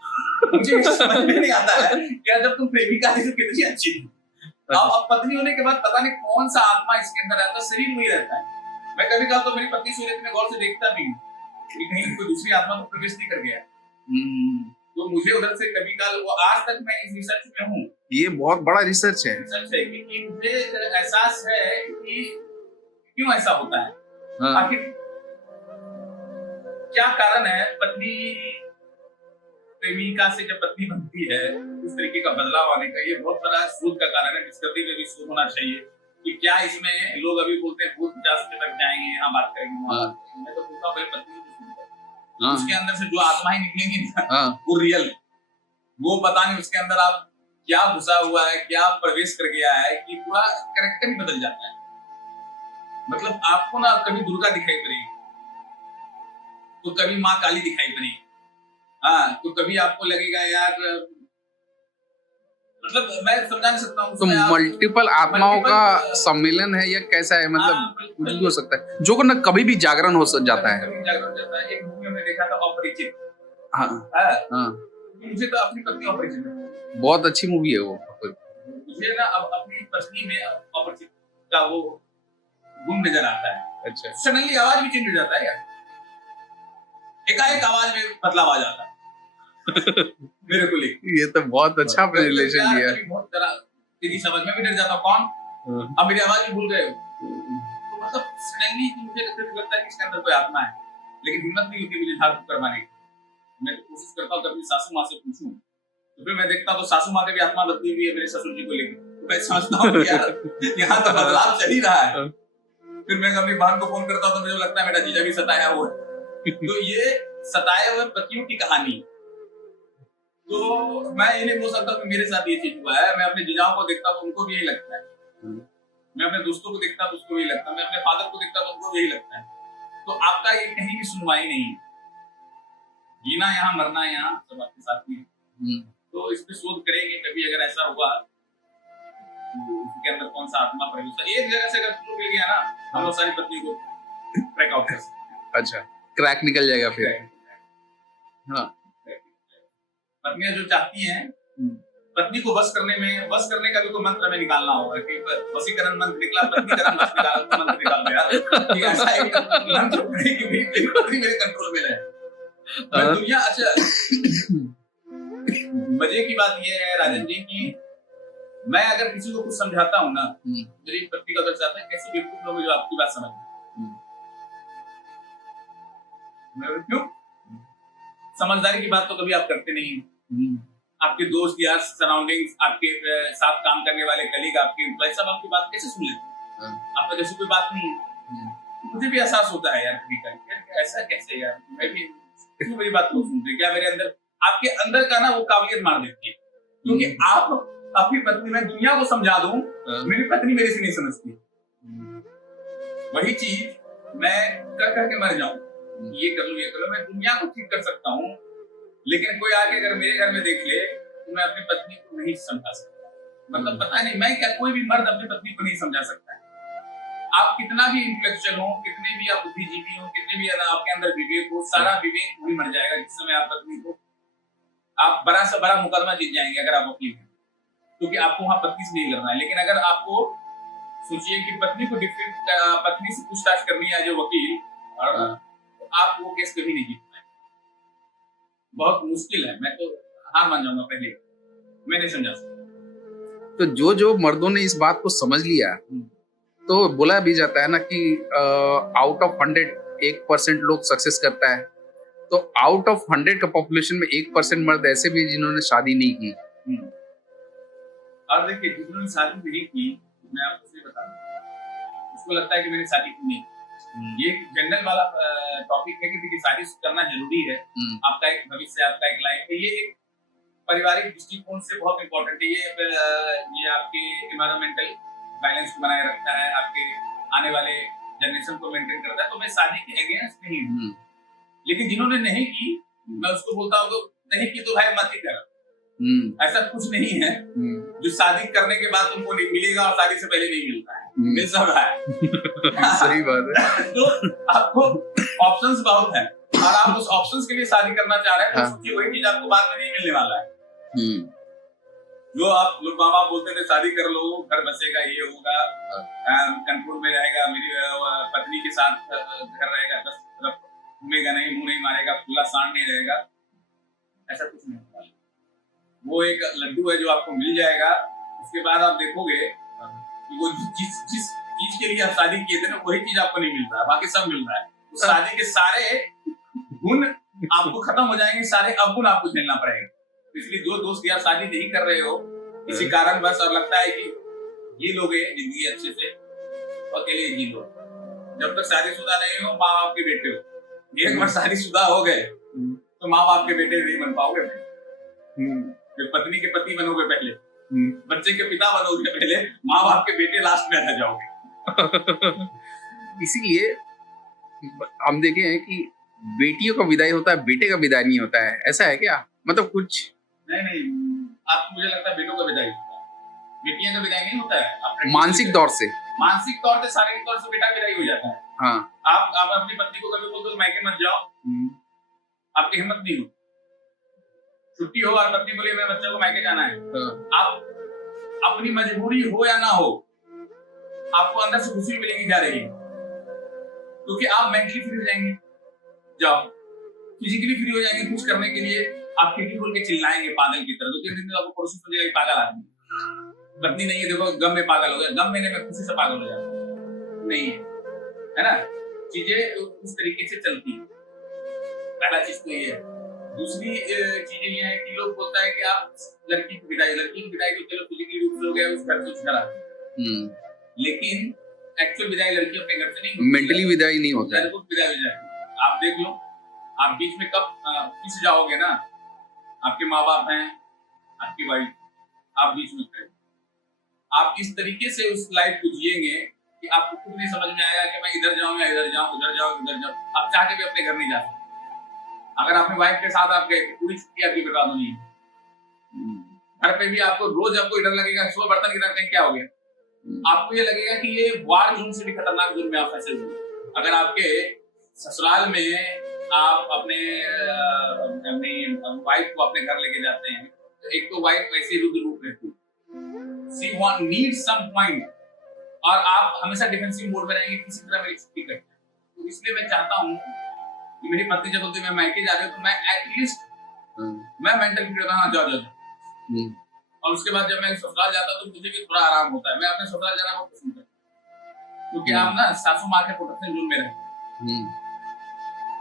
मुझे समझ में नहीं आता है कि जब तुम प्रेमिका थी तो कितनी अच्छी थी, अब पत्नी होने के बाद पता नहीं कौन सा आत्मा इसके अंदर रहता है, शरीर वही रहता है। मैं कभी कहा तो मेरी पत्नी सूर्य में गौर से देखता भी हूँ कि कहीं कोई दूसरी आत्मा तो प्रवेश नहीं कर गया। तो मुझे उधर से कभी काल, वो आज तक मैं इस रिसर्च में हूँ, ये बहुत बड़ा रिसर्च है कि मुझे एहसास है कि क्यों ऐसा होता है, आखिर क्या कारण है। पत्नी प्रेमिका से जब पत्नी बनती है उस तरीके का बदलाव आने का, ये बहुत बड़ा शोध का कारण है। डिस्कवरी में भी शोध होना चाहिए कि क्या इसमें, लोग अभी बोलते हैं भूत 50 तक जाएंगे, यहाँ बात करेंगे, मैं तो पूछता हूँ पत्नी उसके अंदर से जो आत्माएं निकलेंगी ना, वो रियल, वो पता नहीं उसके अंदर आप क्या घुसा हुआ है, क्या प्रवेश कर गया है कि पूरा कैरेक्टर ही बदल जाता है। मतलब आपको ना कभी दुर्गा दिखाई पड़ेगी, तो कभी माँ काली दिखाई पड़ेगी, हाँ, तो कभी आपको लगेगा यार, मतलब मैं समझा नहीं सकता हूँ। तो मल्टीपल आत्माओं का सम्मेलन है या कैसा है, मतलब कुछ भी हो सकता है, जो ना कभी भी जागरण हो जाता है। एक मूवी में देखा था अपरिचित, हाँ, मुझे तो अपनी पत्नी अपरिचित है, बहुत अच्छी मूवी है वो। मुझे ना अब अपनी पत्नी में अपरिचित का वो गुण नजर आता है। अच्छा, सडनली आवाज भी चेंज हो जाता है यार, एकाएक आवाज में बदलाव आ जाता है मेरे को लेकर। ये तो बहुत अच्छा रिलेशन लिया, बहुत तरह तेरी समझ में भी डर जाता हूँ, कौन अब मेरी आवाज भी भूल गए हो, तो मतलब सडनली मुझे लगता है कि इसके अंदर कोई आत्मा है, लेकिन हिम्मत नहीं होती मुझे झाड़ फूक करवाने की। मैं तो कोशिश करता हूँ अपनी सासू माँ से पूछूं, तो फिर मैं देखता हूँ तो सासू माँ की भी आत्मा बदली हुई है मेरे ससुर जी को लेकर, तो मैं समझता हूँ यार यहाँ तो बदलाव चल ही रहा है। फिर मैं अपनी बहन को फोन करता हूँ तो मुझे लगता है मेरा जीजा भी सताया हुआ है। तो ये सताए हुए पतियों की कहानी। तो मैं ये नहीं बोल सकता कि मेरे साथ ये चीज हुआ है। मैं अपने जीजाओं को देखता तो उनको भी यही लगता है, मैं अपने दोस्तों को देखता तो उसको यही लगता है, मैं अपने फादर को देखता तो उनको यही लगता है। तो आपका ये कहीं भी सुनवाई नहीं है, जीना यहाँ मरना यहाँ सब आपके साथ ही है। तो इस पे शोध करेंगे कभी अगर ऐसा हुआ उसके अंदर कौन सा आत्मा प्रवेश। एक जगह से अगर क्लू मिल गया ना, हम लोग सारी पत्नी को ट्रैक आउट कर सकते। अच्छा, क्रैक निकल जाएगा फिर। हाँ, पत्नियां जो चाहती हैं पत्नी को वश करने का भी कोई मंत्र हमें निकालना होगा कि वशीकरण मंत्र निकला, पत्नीकरण वश निकाल मंत्र निकाल दिया कि ऐसा एक मंत्र नहीं कि मेरी पत्नी मेरे कंट्रोल में रहे। मैं दुनिया अच्छा मजे की बात यह है राजन जी की मैं अगर किसी को कुछ समझाता हूँ ना, मेरी पत्नी का चाहता है कैसे बेवकूफ लोग जो आपकी बात समझ क्यों? समझदारी की बात तो कभी आप करते नहीं। आपके दोस्त यार सराउंडिंग्स आपके साथ काम करने वाले कलीग आपके एम्प्लॉय सब आपकी बात कैसे सुन लेते हैं? आपका जैसे कोई बात नहीं है। मुझे भी एहसास होता है यार कभी कभी ऐसा कैसे यार मैं भी क्यों मेरी बात को सुनते, क्या मेरे अंदर आपके अंदर का ना वो काबिलियत मार देती है क्योंकि आप अपनी पत्नी मैं दुनिया को समझा दूं मेरी पत्नी मेरे से नहीं समझती। वही चीज मैं कर के मर जाऊं, ये कर लो मैं दुनिया को ठीक कर सकता हूँ, लेकिन कोई आके अगर मेरे घर में देख ले तो मैं अपनी पत्नी को नहीं समझा सकता। मतलब पता नहीं मैं क्या, कोई भी मर्द अपनी पत्नी को नहीं समझा सकता है। आप कितना भी इंटेलेक्चुअल हो, कितने भी आप बुद्धिजीवी हो, कितने भी आपके अंदर विवेक हो, सारा विवेक वही मर जाएगा जिस समय आप पत्नी को आप बड़ा से बड़ा मुकदमा जीत जाएंगे अगर आप वकील हैं, क्योंकि आपको वहां पत्नी से नहीं लड़ना है। लेकिन अगर आपको सोचिए कि पत्नी को पत्नी से पूछताछ करनी है जो वकील, और तो आप वो केस कभी नहीं जीत पाएंगे, बहुत मुश्किल है। मैं तो हार मान जाऊंगा पहले, मैं नहीं समझा सकता। तो जो मर्दों ने इस बात को समझ लिया तो बोला भी जाता है ना कि आउट ऑफ 100 1% लोग सक्सेस करता है, तो आउट ऑफ 100 का पॉपुलेशन में 1% मर्द ऐसे भी जिन्होंने शादी नहीं की। और देखिए जिन्होंने शादी नहीं की, मैं आपको सही बता दूं, उसको लगता है कि मैंने शादी की नहीं। ये जनरल वाला टॉपिक है कि देखिए शादी करना जरूरी है, आपका एक भविष्य, आपका एक लाइफ है, ये एक पारिवारिक दृष्टिकोण से बहुत इंपॉर्टेंट है। ये आपके एनवायरमेंटल बैलेंस को बनाए रखता है, आपके आने वाले जनरेशन को मेंटेन करता है। तो मैं शादी के अगेंस्ट नहीं हूँ, लेकिन जिन्होंने नहीं की मैं उसको बोलता हूँ तो नहीं की तो भाई मत ही करो। ऐसा कुछ नहीं है जो शादी करने के बाद तुमको नहीं मिलेगा और शादी से पहले नहीं मिलता है, मिल सब रहा है। सही बात है। तो आपको ऑप्शंस बहुत है और आप उस ऑप्शंस के लिए शादी करना चाह रहे हैं तो सोचिए वही चीज आपको बाद में नहीं मिलने वाला है। जो आप लोग माँ बाप बोलते थे शादी कर लो, घर बसेगा, ये होगा, कंट्रोल में रहेगा, मेरी पत्नी के साथ घर रहेगा, बस घूमेगा नहीं, मुंह नहीं मारेगा, खुला सांड नहीं रहेगा, ऐसा कुछ नहीं होगा। वो एक लड्डू है जो आपको मिल जाएगा, उसके बाद आप देखोगे कि वो जिस चीज के लिए आप शादी किए थे ना वही चीज आपको नहीं मिल रहा है, बाकी सब मिल रहा है। उस शादी के सारे गुण आपको खत्म हो जाएंगे, सारे अवगुण आपको झेलना पड़ेगा। इसलिए जो दोस्त यार शादी नहीं कर रहे हो इसी कारण बस, और लगता है कि जी लोगे जिंदगी अच्छे से तो अकेले जी लो, जब तक शादीशुदा नहीं हो, माँ बाप के बेटे हो। एक बार शादीशुदा हो गए तो माँ बाप के बेटे नहीं बन पाओगे। फिर पत्नी के पति बनोगे पहले, बच्चे के पिता बनोगे पहले, माँ बाप के बेटे लास्ट में रह जाओगे। इसीलिए हम देखे हैं कि बेटियों का विदाई होता है, बेटे का विदाई नहीं होता है। ऐसा है क्या? मतलब कुछ नहीं, आपको मुझे लगता है बेटों का विदाई होता है, बेटियां का विदाई नहीं होता है। मानसिक तौर से, शारीरिक तौर से बेटा विदाई हो जाता है। हाँ, आप अपनी पत्नी को कभी बोल दो मायके मत जाओ, आपकी हिम्मत नहीं हो, छुट्टी हो और पत्नी बोले मेरे बच्चे को मायके जाना है, आप अपनी मजबूरी हो या ना हो आपको अंदर से खुशी मिलेगी जा रही है, क्योंकि आप मेंटली फ्री हो जाएंगे, जाओ फिजिकली फ्री हो जाएंगे कुछ करने के लिए। आप खिड़की खोल के चिल्लाएंगे पागल की तरह, 2-3 दिन में आपको पड़ोसी समझेगा पागल आदमी, पत्नी नहीं है देखो गम में पागल हो गया, गम महीने में खुशी से पागल हो जाता नहीं है ना। चीजें उस तरीके से चलती है, पहला चीज तो ये है। दूसरी चीजें ये है कि लोग बोलता है कि आप लड़की की विदाई तो चलो फिजिकली रूप से हो गया, उस घर से उस घर आ, लेकिन एक्चुअल विदाई लड़की अपने घर से नहीं होती, मेंटली विदाई नहीं होता है। विदाई हो जाए। आप देख लो, आप बीच में कब पिस जाओगे ना, आपके माँ बाप हैं, आपकी वाइफ, आप बीच में खड़े, आप इस तरीके से उस लाइफ को जिएंगे कि आपको खुद नहीं समझ में आएगा कि मैं इधर जाऊं या इधर जाऊं, उधर जाऊं इधर जाऊं। आप चाह के भी अपने घर नहीं जा सकते। अगर अपनी वाइफ के साथ आप गए तो पूरी छुट्टी आपकी बर्बाद होनी है। घर पे भी आपको रोज आपको डर लगेगा, सुबह बर्तन गिरा कहीं क्या हो गया। आपको ये लगेगा कि ये वार जोन से भी खतरनाक जोन में आप फंसे हुए। अगर आपके ससुराल में आप अपनी वाइफ को अपने घर लेके जाते हैं, तो एक तो वाइफ वैसे रुद्र रूप रहती है, she want need some point, और आप हमेशा डिफेंसिव मोड में रहेंगे, किसी तरह मेरी छुट्टी करते हैं। तो इसलिए मैं चाहता हूँ कि मेरी पत्नी जब बोलती है मैं मायके जा रही हूँ, तो मैं एटलीस्ट मैं मेंटल फिट रहता हूँ, जाओ। और उसके बाद जब मैं ससुराल जाता हूँ तो मुझे भी थोड़ा आराम होता है। मैं अपने ससुराल जाना बहुत पसंद करता हूँ, क्योंकि आप ना सासू माँ के प्रोटेक्शन जोन में रहते हैं।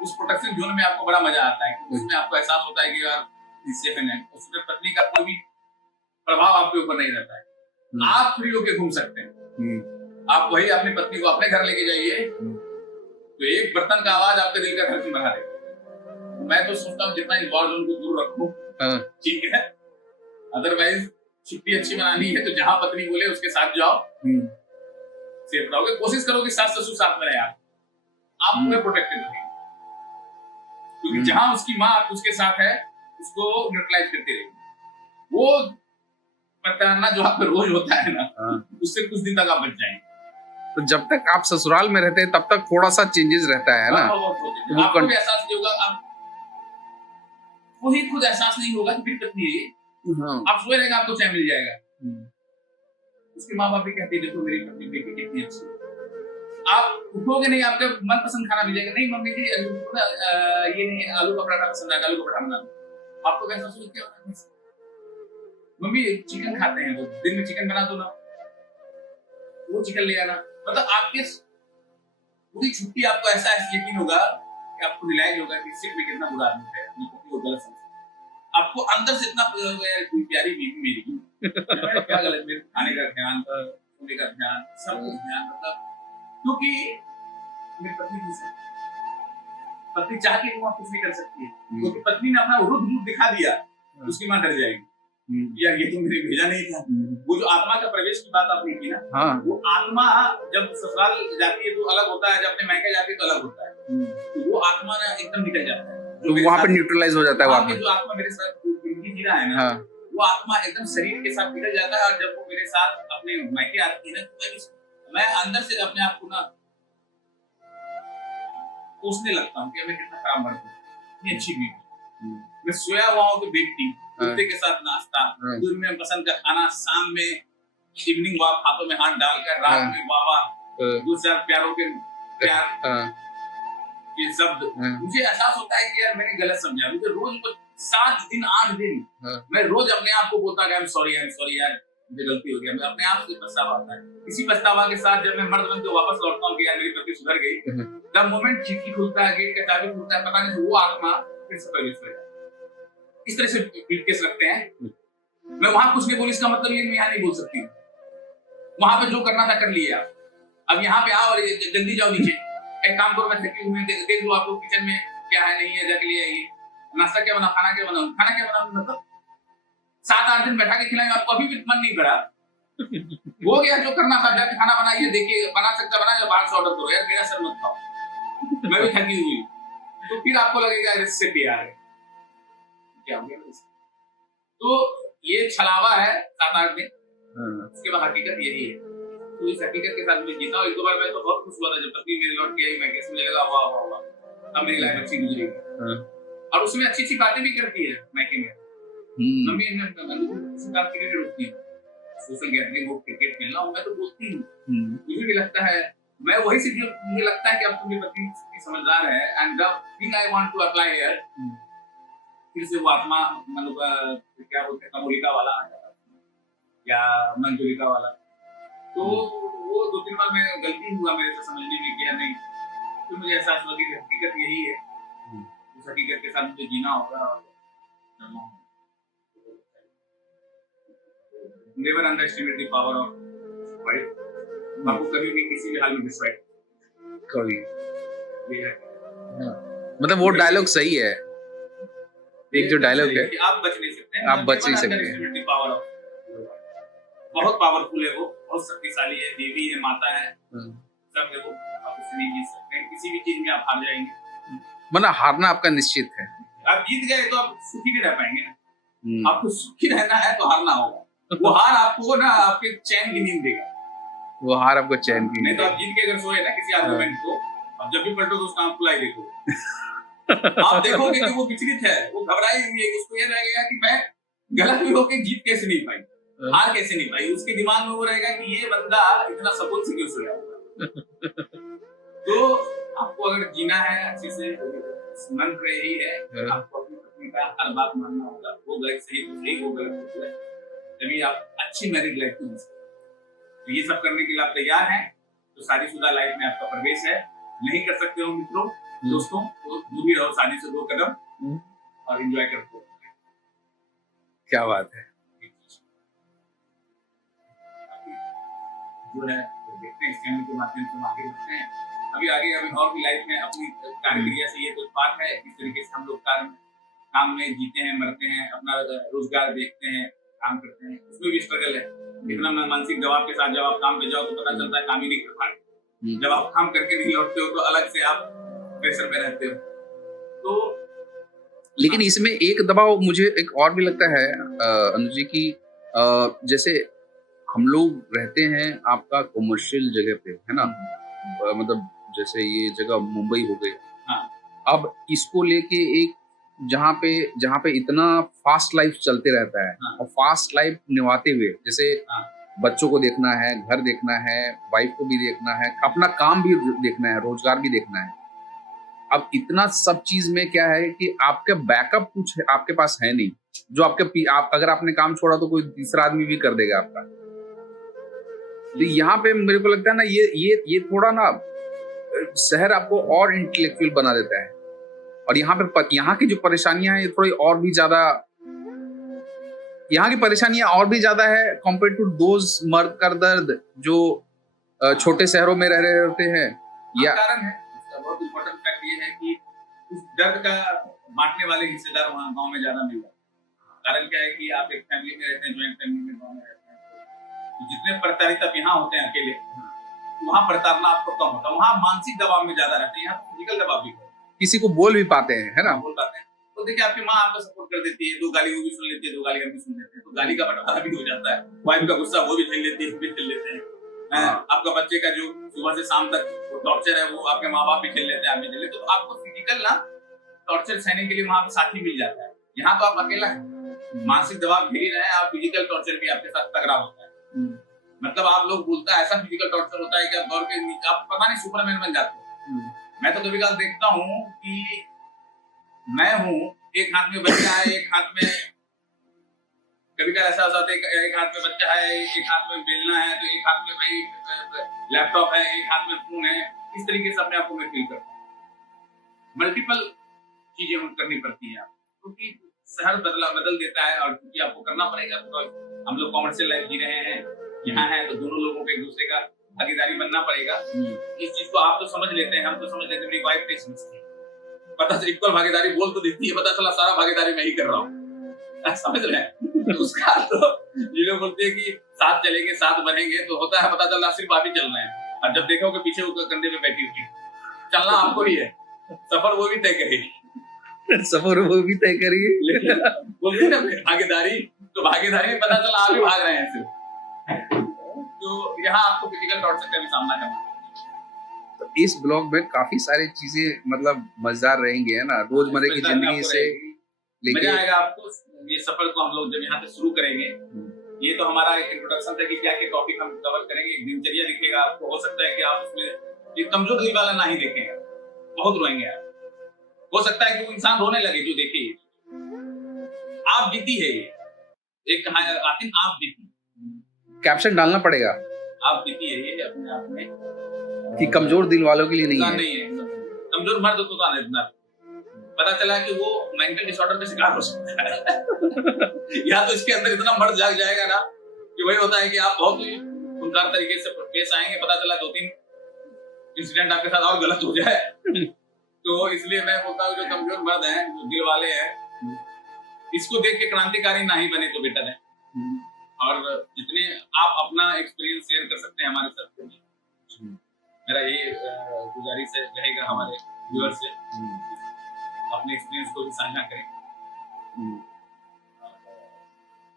उस प्रोटेक्शन जोन में आपको बड़ा मजा आता है, उसमें आपको एहसास होता है कि यार सेफ है। उसमें पत्नी का कोई भी प्रभाव आपके ऊपर नहीं रहता है, आप फ्री होके घूम सकते हैं। आप वही अपनी पत्नी को अपने घर लेके जाइए तो एक बर्तन का आवाज आपके दिल का धड़कन बढ़ा देगा। मैं तो सोचता हूँ जितना इस वॉर जोन को दूर रखूं, ठीक है। अदरवाइज छुट्टी अच्छी मनानी है तो जहां पत्नी बोले उसके साथ जाओ, सेफ रहोगे। कोशिश करो कि सास ससुर साथ में रहे, आप पूरे प्रोटेक्टेड रहेंगे, क्योंकि जहां उसकी माँ उसके साथ है उसको न्यूट्रलाइज करती रहेगी। वो प्रताड़ना जो आपका रोज होता है ना, उससे कुछ दिन तक आप बच जाएंगे। तो जब तक आप ससुराल में रहते हैं तब तक थोड़ा सा चेंजेस रहता है ना, आपको भी एहसास नहीं होगा, आप वही खुद एहसास नहीं होगा कि मेरी पत्नी है। आप सोए रहेगा, आपको चाय मिल जाएगा। उसके माँ बाप भी कहते हैं देखो मेरी पत्नी बेटी कितनी अच्छी है। आप उठोगे नहीं, आपका मनपसंद खाना मिलेगा नहीं, मम्मी जी ये नहीं आलू का पराठा पसंद है, आलू का पराठा बना। आपको कैसा सोच क्या होता है, मम्मी चिकन खाते हैं, तो दिन में चिकन बना दो ना, वो चिकन ले आना। मतलब आपके पूरी छुट्टी आपको ऐसा यकीन होगा कि आपको रियलाइज होगा कि सिर्फ मैं कितना बुरा आदमी है, वो गलत समझ। आपको अंदर से इतना यार कोई प्यारी बीवी मेरी क्या गलत, मेरे खाने का ध्यान, सोने का ध्यान, सब कुछ ध्यान, मतलब क्योंकि मेरी पत्नी चाह के वो कुछ नहीं कर सकती है, क्योंकि पत्नी ने अपना रुद्र रूप दिखा दिया, उसकी मां डर जाएगी यार ये तो मेरे भेजा नहीं था। वो जो आत्मा का प्रवेश की बात आपने की ना, वो आत्मा जब ससुराल जाती है तो अलग होता है, जब अपने मायके जाती है तो अलग होता है। तो वो आत्मा ना एकदम निकल जाता है, तो वहाँ पे न्यूट्रलाइज हो जाता है। वहाँ पे जो आत्मा मेरे साथ जिंदगी जी रहा है ना, वो आत्मा एकदम शरीर के साथ निकल जाता है। और जब वो मेरे साथ अपने मायके आती है ना, तो मैं अंदर से अपने आप को ना कोसने लगता हूँ कि मैं कितना खराब मर्द हूँ, इतनी अच्छी बीवी। मैं सोया हुआ हूँ तो बेटी, कुत्ते के साथ नाश्ता, दूर में पसंद का खाना, शाम में इवनिंग वॉक, हाथों में हाथ डालकर, रात में वावा, दो चार प्यारों के प्यार के शब्द। मुझे एहसास होता है कि यार मैंने गलत समझा। मुझे रोज 7 दिन 8 दिन मैं रोज अपने आप को बोलता कि आई एम सॉरी यार, मुझे गलती हो गया। मैं अपने आप से पछतावा आता है। इसी पछतावा के साथ जब मैं मर्द बन के वापस लौटता हूँ कि यार मेरी पत्नी सुधर गई, तब मोमेंट खिड़की खुलता है, गेट का चाबी खुलता है, पता नहीं वो आत्मा फिर से प्रवेश कर जाए। इस तरह से केस रखते हैं। मैं वहां कुछ नहीं बोली, इसका मतलब ये यहाँ नहीं बोल सकती। वहां पे जो करना था कर लिया, अब यहाँ पे आओ और जल्दी जाओ नीचे, एक काम करो, मैं थकी हुई, देख लो आपको किचन में क्या है नहीं है, जाके ले आइए। नाश्ता क्या बना, खाना क्या बनाऊं, मतलब 7-8 दिन बैठा के खिलाएंगे, आपको अभी भी मन नहीं करा, हो गया जो करना था, जाके खाना बनाइए, देखिए बना सकता बनाए, बाहर से ऑर्डर करो, यार मेरा सर मत खाओ, मैं भी थकी हुई। तो फिर आपको लगेगा इससे प्यार है क्या हो गया। तो ये छलावा है 7-8 दिन, उसके बाद हकीकत यही है। तो इस हकीकत के साथ मैं जीता हूँ। एक दो बार मैं तो बहुत खुश हुआ था जब पत्नी मेरी लौट के आई, मैं कैसे मुझे लगा वाह वाह वाह, अब मेरी लाइफ अच्छी गुजरेगी। और उसमें अच्छी अच्छी बातें भी करती है मायके में। मम्मी किसी बात के लिए रोकती है, सोशल गैदरिंग हो, क्रिकेट खेलना हो, मैं तो बोलती हूँ। मुझे भी लगता है, मैं वही से मुझे लगता है कि अब तुम्हारी पत्नी समझदार है। And the thing I want to apply here, फिर से वो आत्मा मतलब क्या बोलते हैं कमोलिका वाला या मंजुलिका वाला। तो वो 2-3 बार मैं गलती हुआ मेरे से समझने में किया नहीं, तो मुझे एहसास हुआ कि हकीकत यही है। उस हकीकत के साथ मुझे जीना होगा। Never underestimate the power of wife. आपको कभी भी किसी भी हाल में डिस्ट्रैक्ट कभी ये है। मतलब वो डायलॉग सही है, एक जो डायलॉग है कि आप बच नहीं सकते, आप बच नहीं सकते। पावर ऑफ बहुत पावरफुल है, वो बहुत शक्तिशाली है, देवी है, माता है, सब है वो। आप उससे नहीं जीत सकते, किसी भी चीज में आप हार जाएंगे। मतलब हारना आपका निश्चित है। आप जीत गए तो आप सुखी नहीं रह पाएंगे ना। आपको सुखी रहना है तो हारना होगा। वो हार आपको ना आपके चैन की नींद देगा, वो हार आपको चैन की नहीं तो आप जीत के अगर सोए ना किसी आर्गुमेंट को, अब जब भी पलटो तो उसका आंख खुला ही देखो। आप देखोगे कि वो विचलित है, वो घबराई हुई है, उसको ये रहेगा कि मैं गलत भी होके जीत कैसे नहीं पाई, हार कैसे नहीं पाई। उसके दिमाग में वो रहेगा कि ये बंदा इतना सपोर्ट से क्यों सोया होगा। तो आपको अगर जीना है अच्छे से, मंत्र यही है, आपको अपनी पत्नी का हर बात मानना होगा, वो गलत सही तो सही, वो गलत तो गलत, तभी आप अच्छी मैरिड लाइफ को जी सकते हैं। तो ये सब करने के लिए आप तैयार हैं तो शादीशुदा लाइफ में आपका प्रवेश है। नहीं कर सकते हो मित्रों, दोस्तों, तो दूर ही रहो शादी से 2 कदम और एंजॉय करते हो। क्या बात है। जो है तो देखते हैं इस चैनल के माध्यम से हम आगे बढ़ते हैं। अभी और भी लाइफ में अपनी कार्यक्रिया से ये कुछ पार्ट है, इस तरीके से हम लोग काम में जीते हैं, मरते हैं, अपना रोजगार देखते हैं, काम करते हैं। उसमें भी स्ट्रगल है, इतना मानसिक दबाव के साथ जब आप काम पे जाओ तो पता चलता है काम ही नहीं कर पाए। जब आप काम करके नहीं लौटते हो तो अलग से आप प्रेशर में रहते हो। तो लेकिन इसमें एक दबाव मुझे एक और भी लगता है अनुज जी की, जैसे हम लोग रहते हैं आपका कमर्शियल जगह पे, है ना, मतलब जैसे ये जगह मुंबई हो गई। हाँ। अब इसको लेके एक जहाँ पे इतना फास्ट लाइफ चलते रहता है, हाँ। और फास्ट लाइफ निभाते हुए जैसे हाँ। बच्चों को देखना है, घर देखना है, वाइफ को भी देखना है, अपना काम भी देखना है, रोजगार भी देखना है। अब इतना सब चीज में क्या है कि आपके बैकअप कुछ आपके पास है नहीं, जो आप अगर आपने काम छोड़ा तो कोई तीसरा आदमी भी कर देगा आपका। तो यहाँ पे मेरे को लगता है ना, ये थोड़ा ना शहर आपको और इंटेलेक्चुअल बना देता है, और यहाँ की जो परेशानियां हैं ये थोड़ी और भी ज्यादा, यहाँ की परेशानियां और भी ज्यादा है कंपेयर टू दोज मर्द कर दर्द जो छोटे शहरों में रह रहे होते हैं। या कारण है इसका बहुत इम्पोर्टेंट फैक्ट ये है कि उस दर्द का बांटने वाले हिस्सेदार वहाँ गांव में ज्यादा मिल जाते। कारण क्या है कि आप एक फैमिली में रहते हैं, ज्वाइंट फैमिली में गांव में रहते हैं, तो जितने प्रताड़ित आप यहाँ होते हैं अकेले, वहाँ प्रताड़ना आपको कम होता है। वहाँ मानसिक दबाव में ज्यादा रहते हैं, यहाँ फिजिकल दबाव भी किसी को बोल भी पाते हैं, है ना, बोल पाते हैं। तो देखिए आपकी माँ आपको सपोर्ट कर देती है, 2 गाली वो भी सुन लेती है, 2 गाली हम भी सुन लेते हैं, तो गाली का बंटवारा भी हो जाता है। वाइफ का गुस्सा वो भी झेल लेती है, हम भी झेल लेते हैं। आपका बच्चे का जो सुबह से शाम तक टॉर्चर है वो आपके माँ बाप भी झेल लेते हैं, आप भी झेल लेते हैं। तो आपको फिजिकल ना टॉर्चर सहने के लिए वहाँ पे साथी मिल जाता है। यहाँ तो आप अकेला है, मानसिक दबाव झेल ही रहे हैं आप, फिजिकल टॉर्चर भी आपके साथ तगड़ा होता है। मतलब आप लोग बोलता है ऐसा फिजिकल टॉर्चर होता है कि आप दौड़ के आप पता नहीं सुपरमैन बन जाते हो। मैं तो कभी कभी देखता हूँ कि मैं हूँ, एक हाथ में बच्चा है, एक हाथ में कभी कभी ऐसा होता है एक हाथ में बच्चा है, एक हाथ में बेलना है, तो एक हाथ में भाई लैपटॉप है, एक हाथ में फोन है। इस तरीके से अपने आप को मैं फील करता हूँ। मल्टीपल चीजें करनी पड़ती है क्योंकि शहर बदल देता है, और क्योंकि आपको करना पड़ेगा। तो हम लोग कॉमर्शियल लाइफ जी रहे हैं, यहाँ है, तो दोनों लोगों को एक दूसरे का भागीदारी बनना पड़ेगा। इस चीज को आप तो समझ लेते हैं, हम तो समझ लेते हैं, मेरी वाइफ नहीं समझती है। पता चला इक्वल भागीदारी बोल तो देती है, पता चला सारा भागीदारी मैं ही कर रहा हूँ, समझ रहे हैं। उसका तो ये लोग बोलते हैं कि साथ चलेंगे, साथ बनेंगे, तो होता है पता चला सिर्फ आप ही चल रहे हैं, और जब देखो कि पीछे वो कंधे पे बैठी हुई, चलना आपको ही है, सफर वो भी तय करेगी, सफर वो भी तय करेगी। बोलते ना भागीदारी, तो भागीदारी में पता चला आप ही भाग रहे हैं सिर्फ। तो यहाँ आपको फिजिकल टॉर्चर का भी सामना करना है। तो इस ब्लॉग में काफी सारी चीजें मतलब मजेदार रहेंगे, है ना, रोजमर्रा की जिंदगी से मजा आएगा आपको। ये सफर को हम लोग जब यहाँ से शुरू करेंगे, ये तो हमारा एक इंट्रोडक्शन था कि क्या क्या टॉपिक हम कवर करेंगे। एक दिनचर्या दिखेगा आपको, हो सकता है कि आप उसमें ये कमजोर दिल वाला ना ही देखेंगे, बहुत रोएंगे आप। हो सकता है कि वो इंसान रोने लगे जो देखे। आप बीती है ये एक आखिर आप बीती, कैप्शन डालना पड़ेगा, आप बीती है ये अपने आप में, कि कमजोर दिल वालों के लिए नहीं है। कमजोर मर्द तो इतना पता चला कि वो मेंटल डिसऑर्डर का शिकार हो सकता है। या तो इसके अंदर इतना मर्द जाग जाएगा ना कि वही होता है कि आप बहुत ही खूंखार तरीके से पेश आएंगे, पता चला 2-3 इंसिडेंट आपके साथ और गलत हो जाए। तो इसलिए मैं बोलता हूँ जो कमजोर मर्द हैं, जो दिल वाले हैं, इसको देख के क्रांतिकारी ना ही बने तो बेटर है। और जितने आप अपना एक्सपीरियंस शेयर कर सकते हैं हमारे साथ, मेरा ये गुजारिश है रहेगा हमारे व्यूअर्स से, अपने एक्सपीरियंस को भी साझा करें।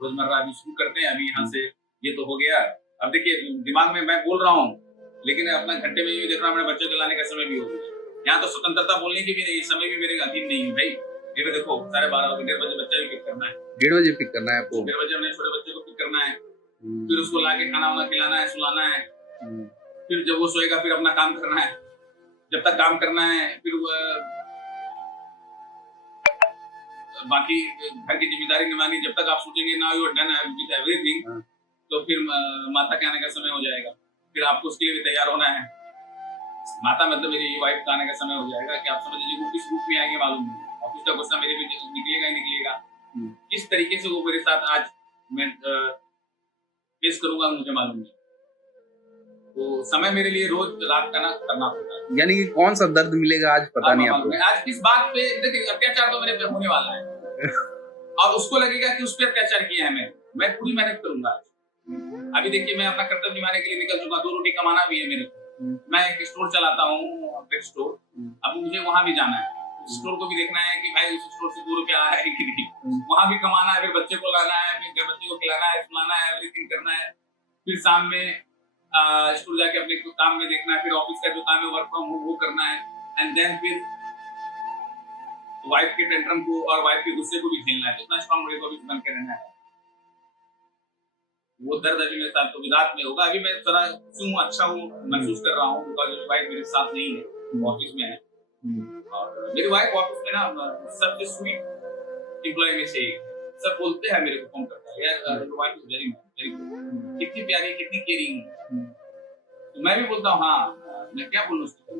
रोजमर्रा अभी शुरू करते हैं, अभी यहाँ से ये तो हो गया। अब देखिए दिमाग में मैं बोल रहा हूँ, लेकिन अपना घंटे में ये देख रहा हूँ, मेरे बच्चे को लाने का समय भी हो गया। यहाँ तो स्वतंत्रता बोलने की भी नहीं, समय भी मेरे अधीन नहीं है भाई। ये देखो 12:30 1:30 बजे बच्चा भी पिक करना है, 1:30 बजे पिक करना है आपको, 1:30 बजे अपने छोटे बच्चे को पिक करना है, फिर उसको लाके खाना वाना खिलाना है, सुलाना है, फिर जब वो सोएगा फिर अपना काम करना है। जब तक काम करना है फिर बाकी घर की जिम्मेदारी निभानी, जब तक आप सोचेंगे ना you are done with everything, तो फिर माता के आने का समय हो जाएगा, फिर आपको उसके लिए भी तैयार होना है। माता मतलब मेरी वाइफ का आने का समय हो जाएगा कि आप समझ लीजिए वो किस रूप में आएंगे मालूम नहीं, और कुछ ना गुस्सा मेरे भी निकलेगा ही निकलेगा। किस तरीके से वो मेरे साथ आज मैं फेस करूंगा मुझे मालूम नहीं। तो समय मेरे लिए रोज रात का ना खतरनाक होता है। यानी कि कौन सा दर्द मिलेगा आज पता नहीं आपको। आज किस बात पे देखिए, अत्याचार तो मेरे पे होने वाला है और उसको लगेगा कि उस पर अत्याचार किया है। मैं पूरी मेहनत करूंगा आज। अभी देखिए मैं अपना कर्तव्य निभाने के लिए निकल चुका, 2 रोटी कमाना भी है मेरे को। मैं एक स्टोर चलाता हूँ, पेट स्टोर। अब मुझे वहां भी जाना है, स्टोर को भी देखना है कि भाई उस स्टोर से 2 रुपया आया है कि नहीं, वहां भी कमाना है, फिर बच्चे को लाना है, फिर बच्चे को खिलाना है, सुलाना है, एवरीथिंग करना है, फिर शाम में स्कूल जाके अपने काम में देखना है, फिर ऑफिस का जो काम है वर्क फ्रॉम होम वो करना है, एंड देन फिर वाइफ के टेंट्रम को और वाइफ के गुस्से को भी झेलना है। इतना स्ट्रांग रेको भी बन के रहना है। वो दर्द अभी मेरे साथ तो विदात में होगा। अभी मैं थोड़ा अच्छा हूँ, महसूस कर रहा हूँ, बिकॉज़ वाइफ मेरे साथ नहीं है, ऑफिस में है। और मेरी वाइफ ऑफिस में ना सबसे स्वीट एम्प्लॉय में से एक, सब बोलते हैं मेरे को, फोन करता है यार your wife is very good, कितनी प्यारी, कितनी केयरिंग। तो मैं भी बोलता हूँ हाँ, मैं क्या बोलूँ उसको,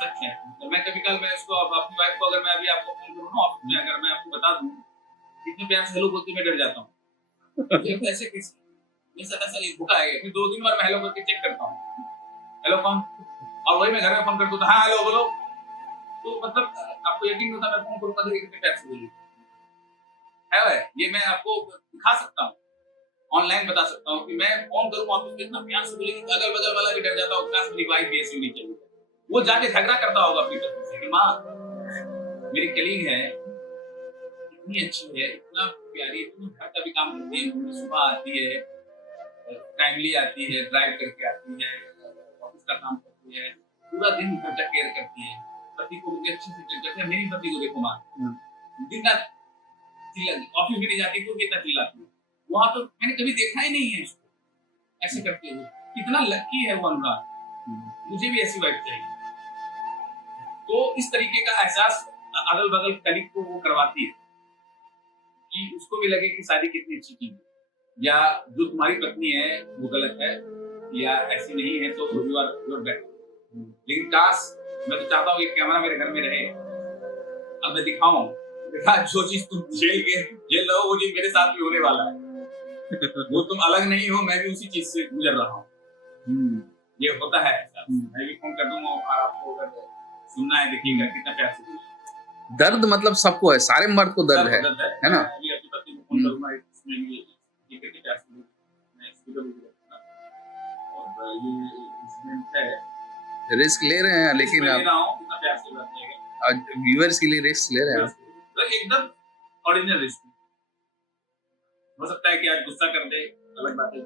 सच है। तो मैं कभी कल मैं उसको अपनी वाइफ को अगर मैं अभी आपको फोन करूँ ना ऑफिस में, अगर मैं आपको बता दूँ कितने प्यार से हेलो बोलते मैं डर जाता हूँ। ऐसे किसी ये सदा सा भूखा है, फिर 2-3 बार मैं हेलो करके चेक करता हूँ, हेलो कौन, और वही मैं घर में फोन करता हूँ, हाँ हेलो बोलो। तो मतलब आपको यकीन होता है मैं फोन करूँगा तो कितने प्यार से बोलूँ है, ये मैं आपको दिखा सकता हूँ, ऑनलाइन बता सकता हूँ कि मैं फोन करूँ ऑफिस में इतना प्यार से बोलेगी, अगल बगल वाला भी डर जाता होगा, काश मेरी वाइफ भी ऐसी होनी चाहिए। वो जाके झगड़ा करता होगा अपनी तरफ से कि माँ मेरी कलीग है, इतनी अच्छी है, इतना प्यारी, इतना घर का भी काम करती है, सुबह आती है, टाइमली आती है, ड्राइव करके आती है, ऑफिस का काम करती है, पूरा दिन घर का केयर करती है, पति को भी अच्छे से केयर करती है। मेरी पति को देखो माँ, दिन रात ऑफिस भी नहीं जाती तो कितना चिल्लाती है, वहां तो मैंने कभी देखा ही नहीं है इसको ऐसे करते हुए। कितना लकी है वो अनुराग, मुझे भी ऐसी वाइफ चाहिए। तो इस तरीके का एहसास अगल बगल कलीग को वो करवाती है कि उसको भी लगे कि शादी कितनी अच्छी चीज है, या जो तुम्हारी पत्नी है वो गलत है या ऐसी नहीं है तो यू आर बेटर। लेकिन काश, मैं तो चाहता हूँ कि कैमरा मेरे घर में रहे, अब मैं दिखाऊं जो चीज तुम झेल रहे हो वो चीज मेरे साथ भी होने वाला है। वो तुम अलग नहीं हो, मैं भी उसी चीज से गुजर रहा हूँ। ये होता है, मैं भी फोन कर दूंगा और आपको अगर सुनना है देखिएगा कितना प्यार से। दर्द मतलब सबको है, सारे मर्द को दर्द है ना। अभी अपनी पत्नी को फोन करूंगा, इसमें ये कितने प्यार से मैं इसको करूंगा, और ये इंसिडेंट है, रिस्क ले रहे हैं, लेकिन आप कितना प्यार से बात करेंगे, आज व्यूअर्स के लिए रिस्क ले रहे हैं आप, एकदम ऑर्डिनरी रिस्क। हो सकता है कि आज गुस्सा कर दे, अलग बात है।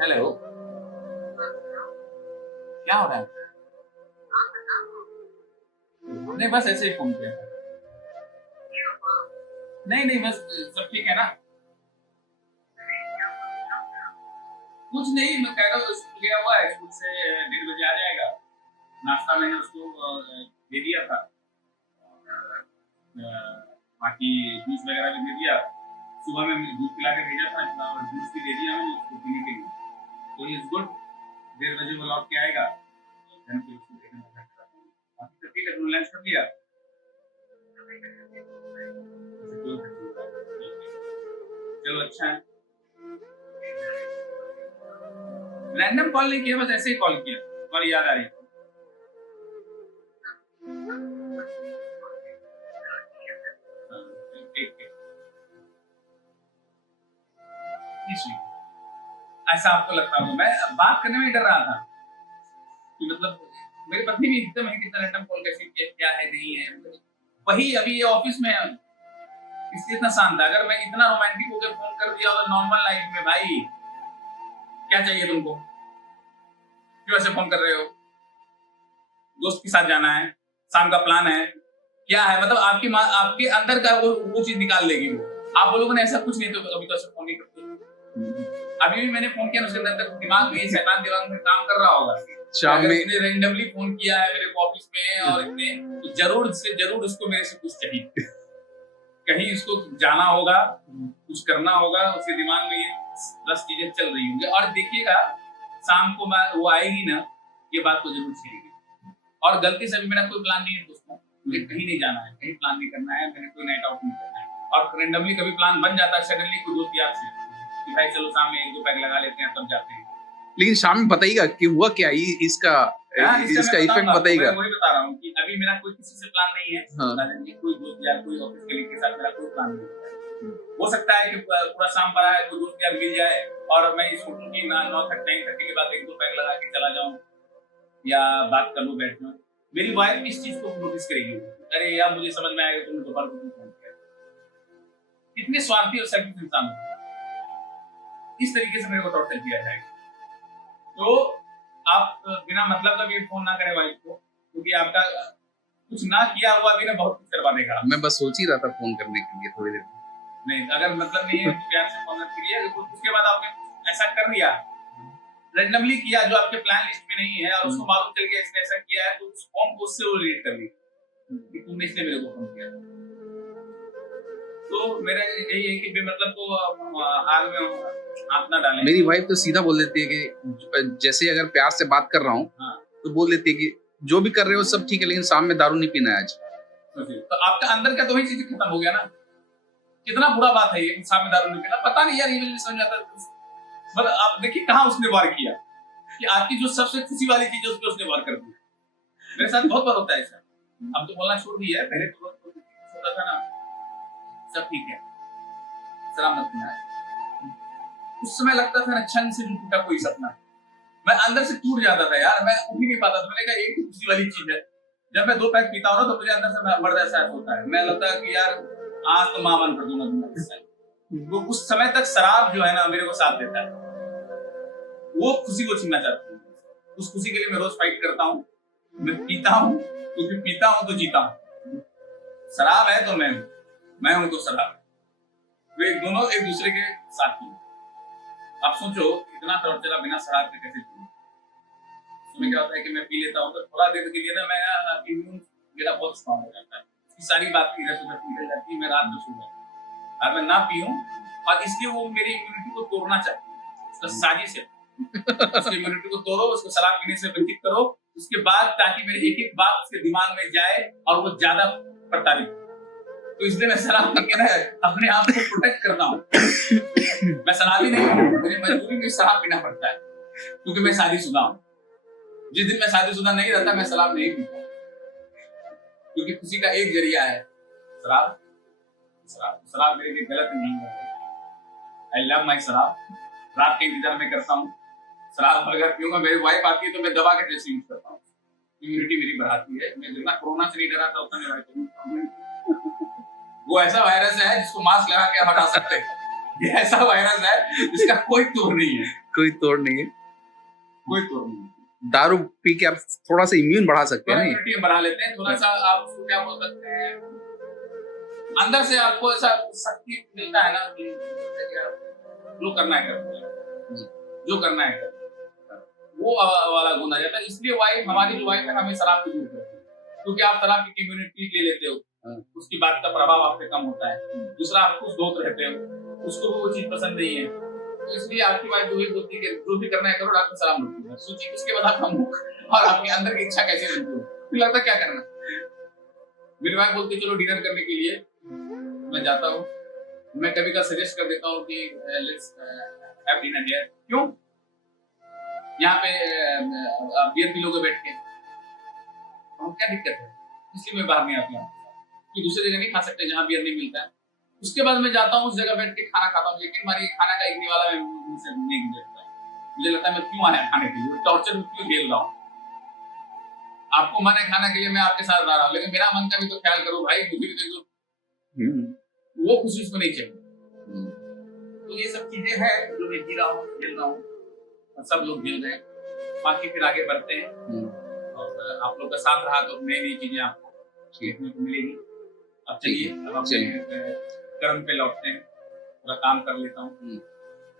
हेलो, क्या हो रहा है? नहीं बस ऐसे ही फोन किया, नहीं बस सब ठीक है ना। कुछ नहीं, मैं कह रहा हूँ स्कूल गया हुआ है, स्कूल से 1:30 बजे आ जाएगा। नाश्ता मैंने उसको दे दिया था, बाकी जूस वगैरह भी दे दिया, सुबह में दूध पिला के भेजा था और जूस भी दे दिया मैंने उसको पीने के लिए, तो इज गुड। 1:30 बजे वो लौट के आएगा, फिर उसको देखने में लंच कर लिया। चलो अच्छा है। रैंडम कॉल नहीं किया, बस ऐसे ही कॉल किया और याद आ रही। ऐसा आपको लगता होगा, मैं बात करने में डर रहा था कि मतलब मेरी पत्नी भी एकदम है कितना रैंडम कॉल कैसे किया, क्या है नहीं है। वही अभी ये ऑफिस में इसलिए इतना शांत था। अगर मैं इतना रोमांटिक होकर फोन कर दिया और नॉर्मल लाइफ में, भाई क्या चाहिए तुमको, क्यों ऐसे फोन कर रहे हो, दोस्त के साथ जाना है, शाम का प्लान है, क्या है, मतलब आपके अंदर का वो चीज निकाल देगी वो। आप बोलोगे ना ऐसा कुछ नहीं, तो अभी तो ऐसे फोन नहीं करते। अभी भी मैंने फोन किया, उसके अंदर दिमाग में शैतान दिमाग में काम कर रहा होगा। शाम में इसने रैंडमली फोन किया है मेरे ऑफिस में और इतने, तो जरूर उसको मेरे से कुछ चाहिए, कहीं उसको जाना होगा, कुछ करना होगा, उसके दिमाग में ये 10 चीजें चल रही होंगी। और देखिएगा शाम को वो आएगी ना, ये बात को जरूर छेड़ेगी। और गलती से भी मेरा कोई प्लान नहीं है दोस्तों, मुझे कहीं नहीं जाना है, कहीं प्लान नहीं करना है, मैंने कोई नाइट आउट नहीं करना है। और रैंडमली कभी प्लान बन जाता है सडनली कोई दोस्त याद से कि भाई चलो शाम में 1-2 पैक लगा लेते हैं, तब जाते हैं। लेकिन शाम में बताइएगा कि हुआ क्या, इसका इफेक्ट बताइएगा। मैं वही बता रहा हूँ कि अभी मेरा कोई किसी से प्लान नहीं है। हाँ। कोई दोस्त यार, कोई ऑफिस कलीग के साथ मेरा कोई प्लान नहीं है। हो सकता है कि पूरा शाम पड़ा है, कोई दोस्त यार मिल जाए और मैं सोचूं कि 9:30 के बाद 1-2 पैक लगा के चला जाऊं या बात कर लूं, बैठ जाऊं। मेरी वाइफ इस चीज को नोटिस करेगी, अरे यार मुझे समझ में आएगा तुमने दोपहर को फोन किया। कितने स्वार्थी और सेल्फिश इंसान हो, इस तरीके से मेरे को टॉर्चर किया जाएगा। तो आप बिना मतलब का भी फोन ना करें वाइफ को, क्योंकि आपका कुछ ना किया हुआ भी ना बहुत कुछ करवा देगा। मैं बस सोच ही रहा था फोन करने के लिए थोड़ी देर नहीं, अगर मतलब नहीं है प्यार से फोन करिए। उसके बाद आपने ऐसा कर दिया, रैंडमली किया जो आपके प्लान लिस्ट में नहीं है और उसको मालूम चल गया इसने ऐसा किया है, तो उस फोन को उससे वो रिलेट कर लिया कि तुमने इसलिए मेरे को फोन किया। तो मेरा यही है कि बेमतलब को आग में हाथ ना डालें। मेरी वाइफ तो सीधा बोल देती है कि जैसे अगर प्यार से बात कर रहा हूँ, हाँ, तो बोल देती है कि जो भी कर रहे हो सब ठीक है, लेकिन शाम में दारू नहीं पीना है आज। तो आपका अंदर का तो वही चीज खत्म हो गया ना। कितना बुरा बात है ये, शाम में दारू नहीं पीना। पता नहीं यार, ये मुझे समझ आता है। मतलब आप देखिए कहाँ उसने वार किया कि आपकी जो सबसे खुशी वाली चीज है उसने वार कर दी। मेरे साथ बहुत बार होता है ऐसा। अब तो बोलना छोड़ दिया है, पहले तो होता था ना सब ठीक है, सलाम मत करना। उस समय लगता था ना छन से टूटा कोई सपना, मैं अंदर से टूट जाता था यार, मैं उठ ही नहीं पाता था। मैंने कहा एक खुशी वाली चीज है, जब मैं 2 पैक पीता हूँ ना तो मुझे अंदर से मर्द एहसास होता है। मैं लगता है कि यार आज तो मामन कर दूंगा। वो उस समय तक शराब जो है ना मेरे को साथ देता है, वो खुशी को छीनना चाहती हूँ। उस खुशी के लिए मैं रोज फाइट करता हूँ, मैं पीता हूँ क्योंकि पीता हूँ तो जीता हूँ। शराब है तो मैं हूँ तो शराब, वे दोनों एक दूसरे के साथी। आप सोचो इतना टॉर्चर बिना शराब के कैसे पीऊं। उसमें क्या होता है कि मैं पी लेता हूँ तो थोड़ा देर के लिए ना मैं इम्यून मेरा बहुत स्ट्रांग हो जाता है, सारी बात इधर से उधर निकल जाती है, मैं रात में सो जाता हूँ। और मैं ना पीऊं, और इसलिए वो मेरी इम्यूनिटी को तोड़ना चाहती है, उसका साजिश है। उसकी इम्यूनिटी को तोड़ो, उसको शराब पीने से वंचित करो, उसके बाद ताकि मेरी एक एक बात उसके दिमाग में जाए और वो ज्यादा प्रताड़ित। तो इसलिए मैं शराब पी के ना अपने आप को प्रोटेक्ट करता हूँ। मैं शराबी नहीं हूँ, मुझे मजबूरी में शराब पीना पड़ता है क्योंकि मैं शादीशुदा हूँ। जिस दिन मैं शादीशुदा नहीं रहता मैं शराब नहीं पीता, क्योंकि खुशी का एक जरिया है शराब। शराब मेरे लिए गलत नहीं है। आई लव माई शराब, रात के इंतजार में करता हूँ। शराब अगर पीऊंगा, मेरी वाइफ आती है तो मैं दबा के ड्रेसिंग यूज करता हूँ, इम्यूनिटी मेरी बढ़ाती है। मैं जितना कोरोना से नहीं डरा था उतना मेरी वाइफ, वो ऐसा वायरस है जिसको मास्क लगा के हटा सकते हैं। ये ऐसा वायरस है जिसका कोई तोड़ नहीं है, कोई तोड़ नहीं है, कोई तोड़ नहीं। दारू पी के आप थोड़ा सा इम्यून बढ़ा सकते हैं, इम्यूनिटी बढ़ा लेते हैं थोड़ा सा। आप उसको क्या बोल सकते हैं, अंदर से आपको ऐसा शक्ति मिलता है ना कि जो करना है जो करना है वो वाला गुण आ जाता है। इसलिए वाइफ, हमारी जो वाइफ है, हमें शराब की जरूरत है, क्योंकि आप शराब की इम्यूनिटी ले लेते हो, उसकी बात का प्रभाव आप पे कम होता है। दूसरा, आप खुश दोस्त रहते हो, उसको भी वो चीज पसंद नहीं है, तो इसलिए आपकी वाइफ जो भी बोलती है जो भी करना है करो, रात में शराब मत पीना। सोचिए उसके बाद आपका मुख और आपके अंदर की इच्छा कैसे बनती है, फिर लगता क्या करना। मेरी वाइफ बोलती है चलो डिनर करने के लिए, मैं जाता हूँ, मैं कभी का सजेस्ट कर देता हूँ कि लेट्स हैव डिनर हियर। क्यों? यहाँ पे बियर पी लोगे बैठ के, तो क्या दिक्कत है? इसलिए मैं बाहर नहीं आता हूँ कि दूसरी जगह नहीं खा सकते जहाँ बियर नहीं मिलता है। उसके बाद मैं जाता हूँ उस जगह बैठ के खाना खाता हूँ, लेकिन हमारी खाना का एक वाला मुझसे नहीं गुजरता है। मुझे लगता है मैं क्यों आया खाने के लिए, टॉर्चर में क्यों झेल रहा हूँ? आपको मन है खाने के लिए, मैं आपके साथ आ रहा हूँ, लेकिन मेरा मन का भी तो ख्याल करो भाई, मुझे भी देखो। वो खुशी उसको नहीं चाहिए। तो ये सब चीजें हैं जो मैं जी रहा हूँ, झेल रहा हूँ, और सब लोग झेल रहे हैं। बाकी फिर आगे बढ़ते हैं, और आप लोग का साथ रहा तो नई नई चीजें आपको देखने को मिलेगी। अब चलिए, अब अपने कर्म पे लौटते हैं, पूरा काम कर लेता हूँ,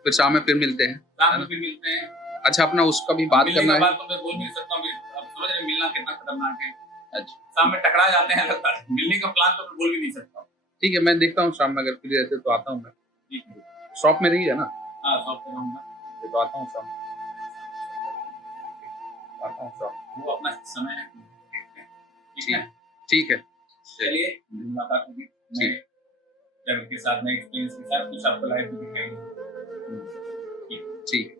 फिर शाम में फिर मिलते हैं। शाम में फिर मिलते हैं। अच्छा, अपना उसका भी बात करना है। बात तो मैं बोल नहीं सकता हूँ, अब समझ रहे मिलना कितना खतरनाक है। अच्छा, शाम में टकरा जाते हैं, लगता है मिलने का प्लान तो मैं बोल भी नहीं सकता। ठीक है, मैं देखता हूँ शाम में अगर फ्री रहते तो आता हूँ मैं। ठीक है, शॉप में रही है ना? हाँ, शॉप पे रहूँगा, तो आता हूँ शाम में, आता हूँ शाम। वो अपना समय है, ठीक है, ठीक है, चलिए मुलाकात होगी। मैं के साथ, मैं एक्सपीरियंस के साथ कुछ आपको लाइव भी दिखाएंगे। ठीक।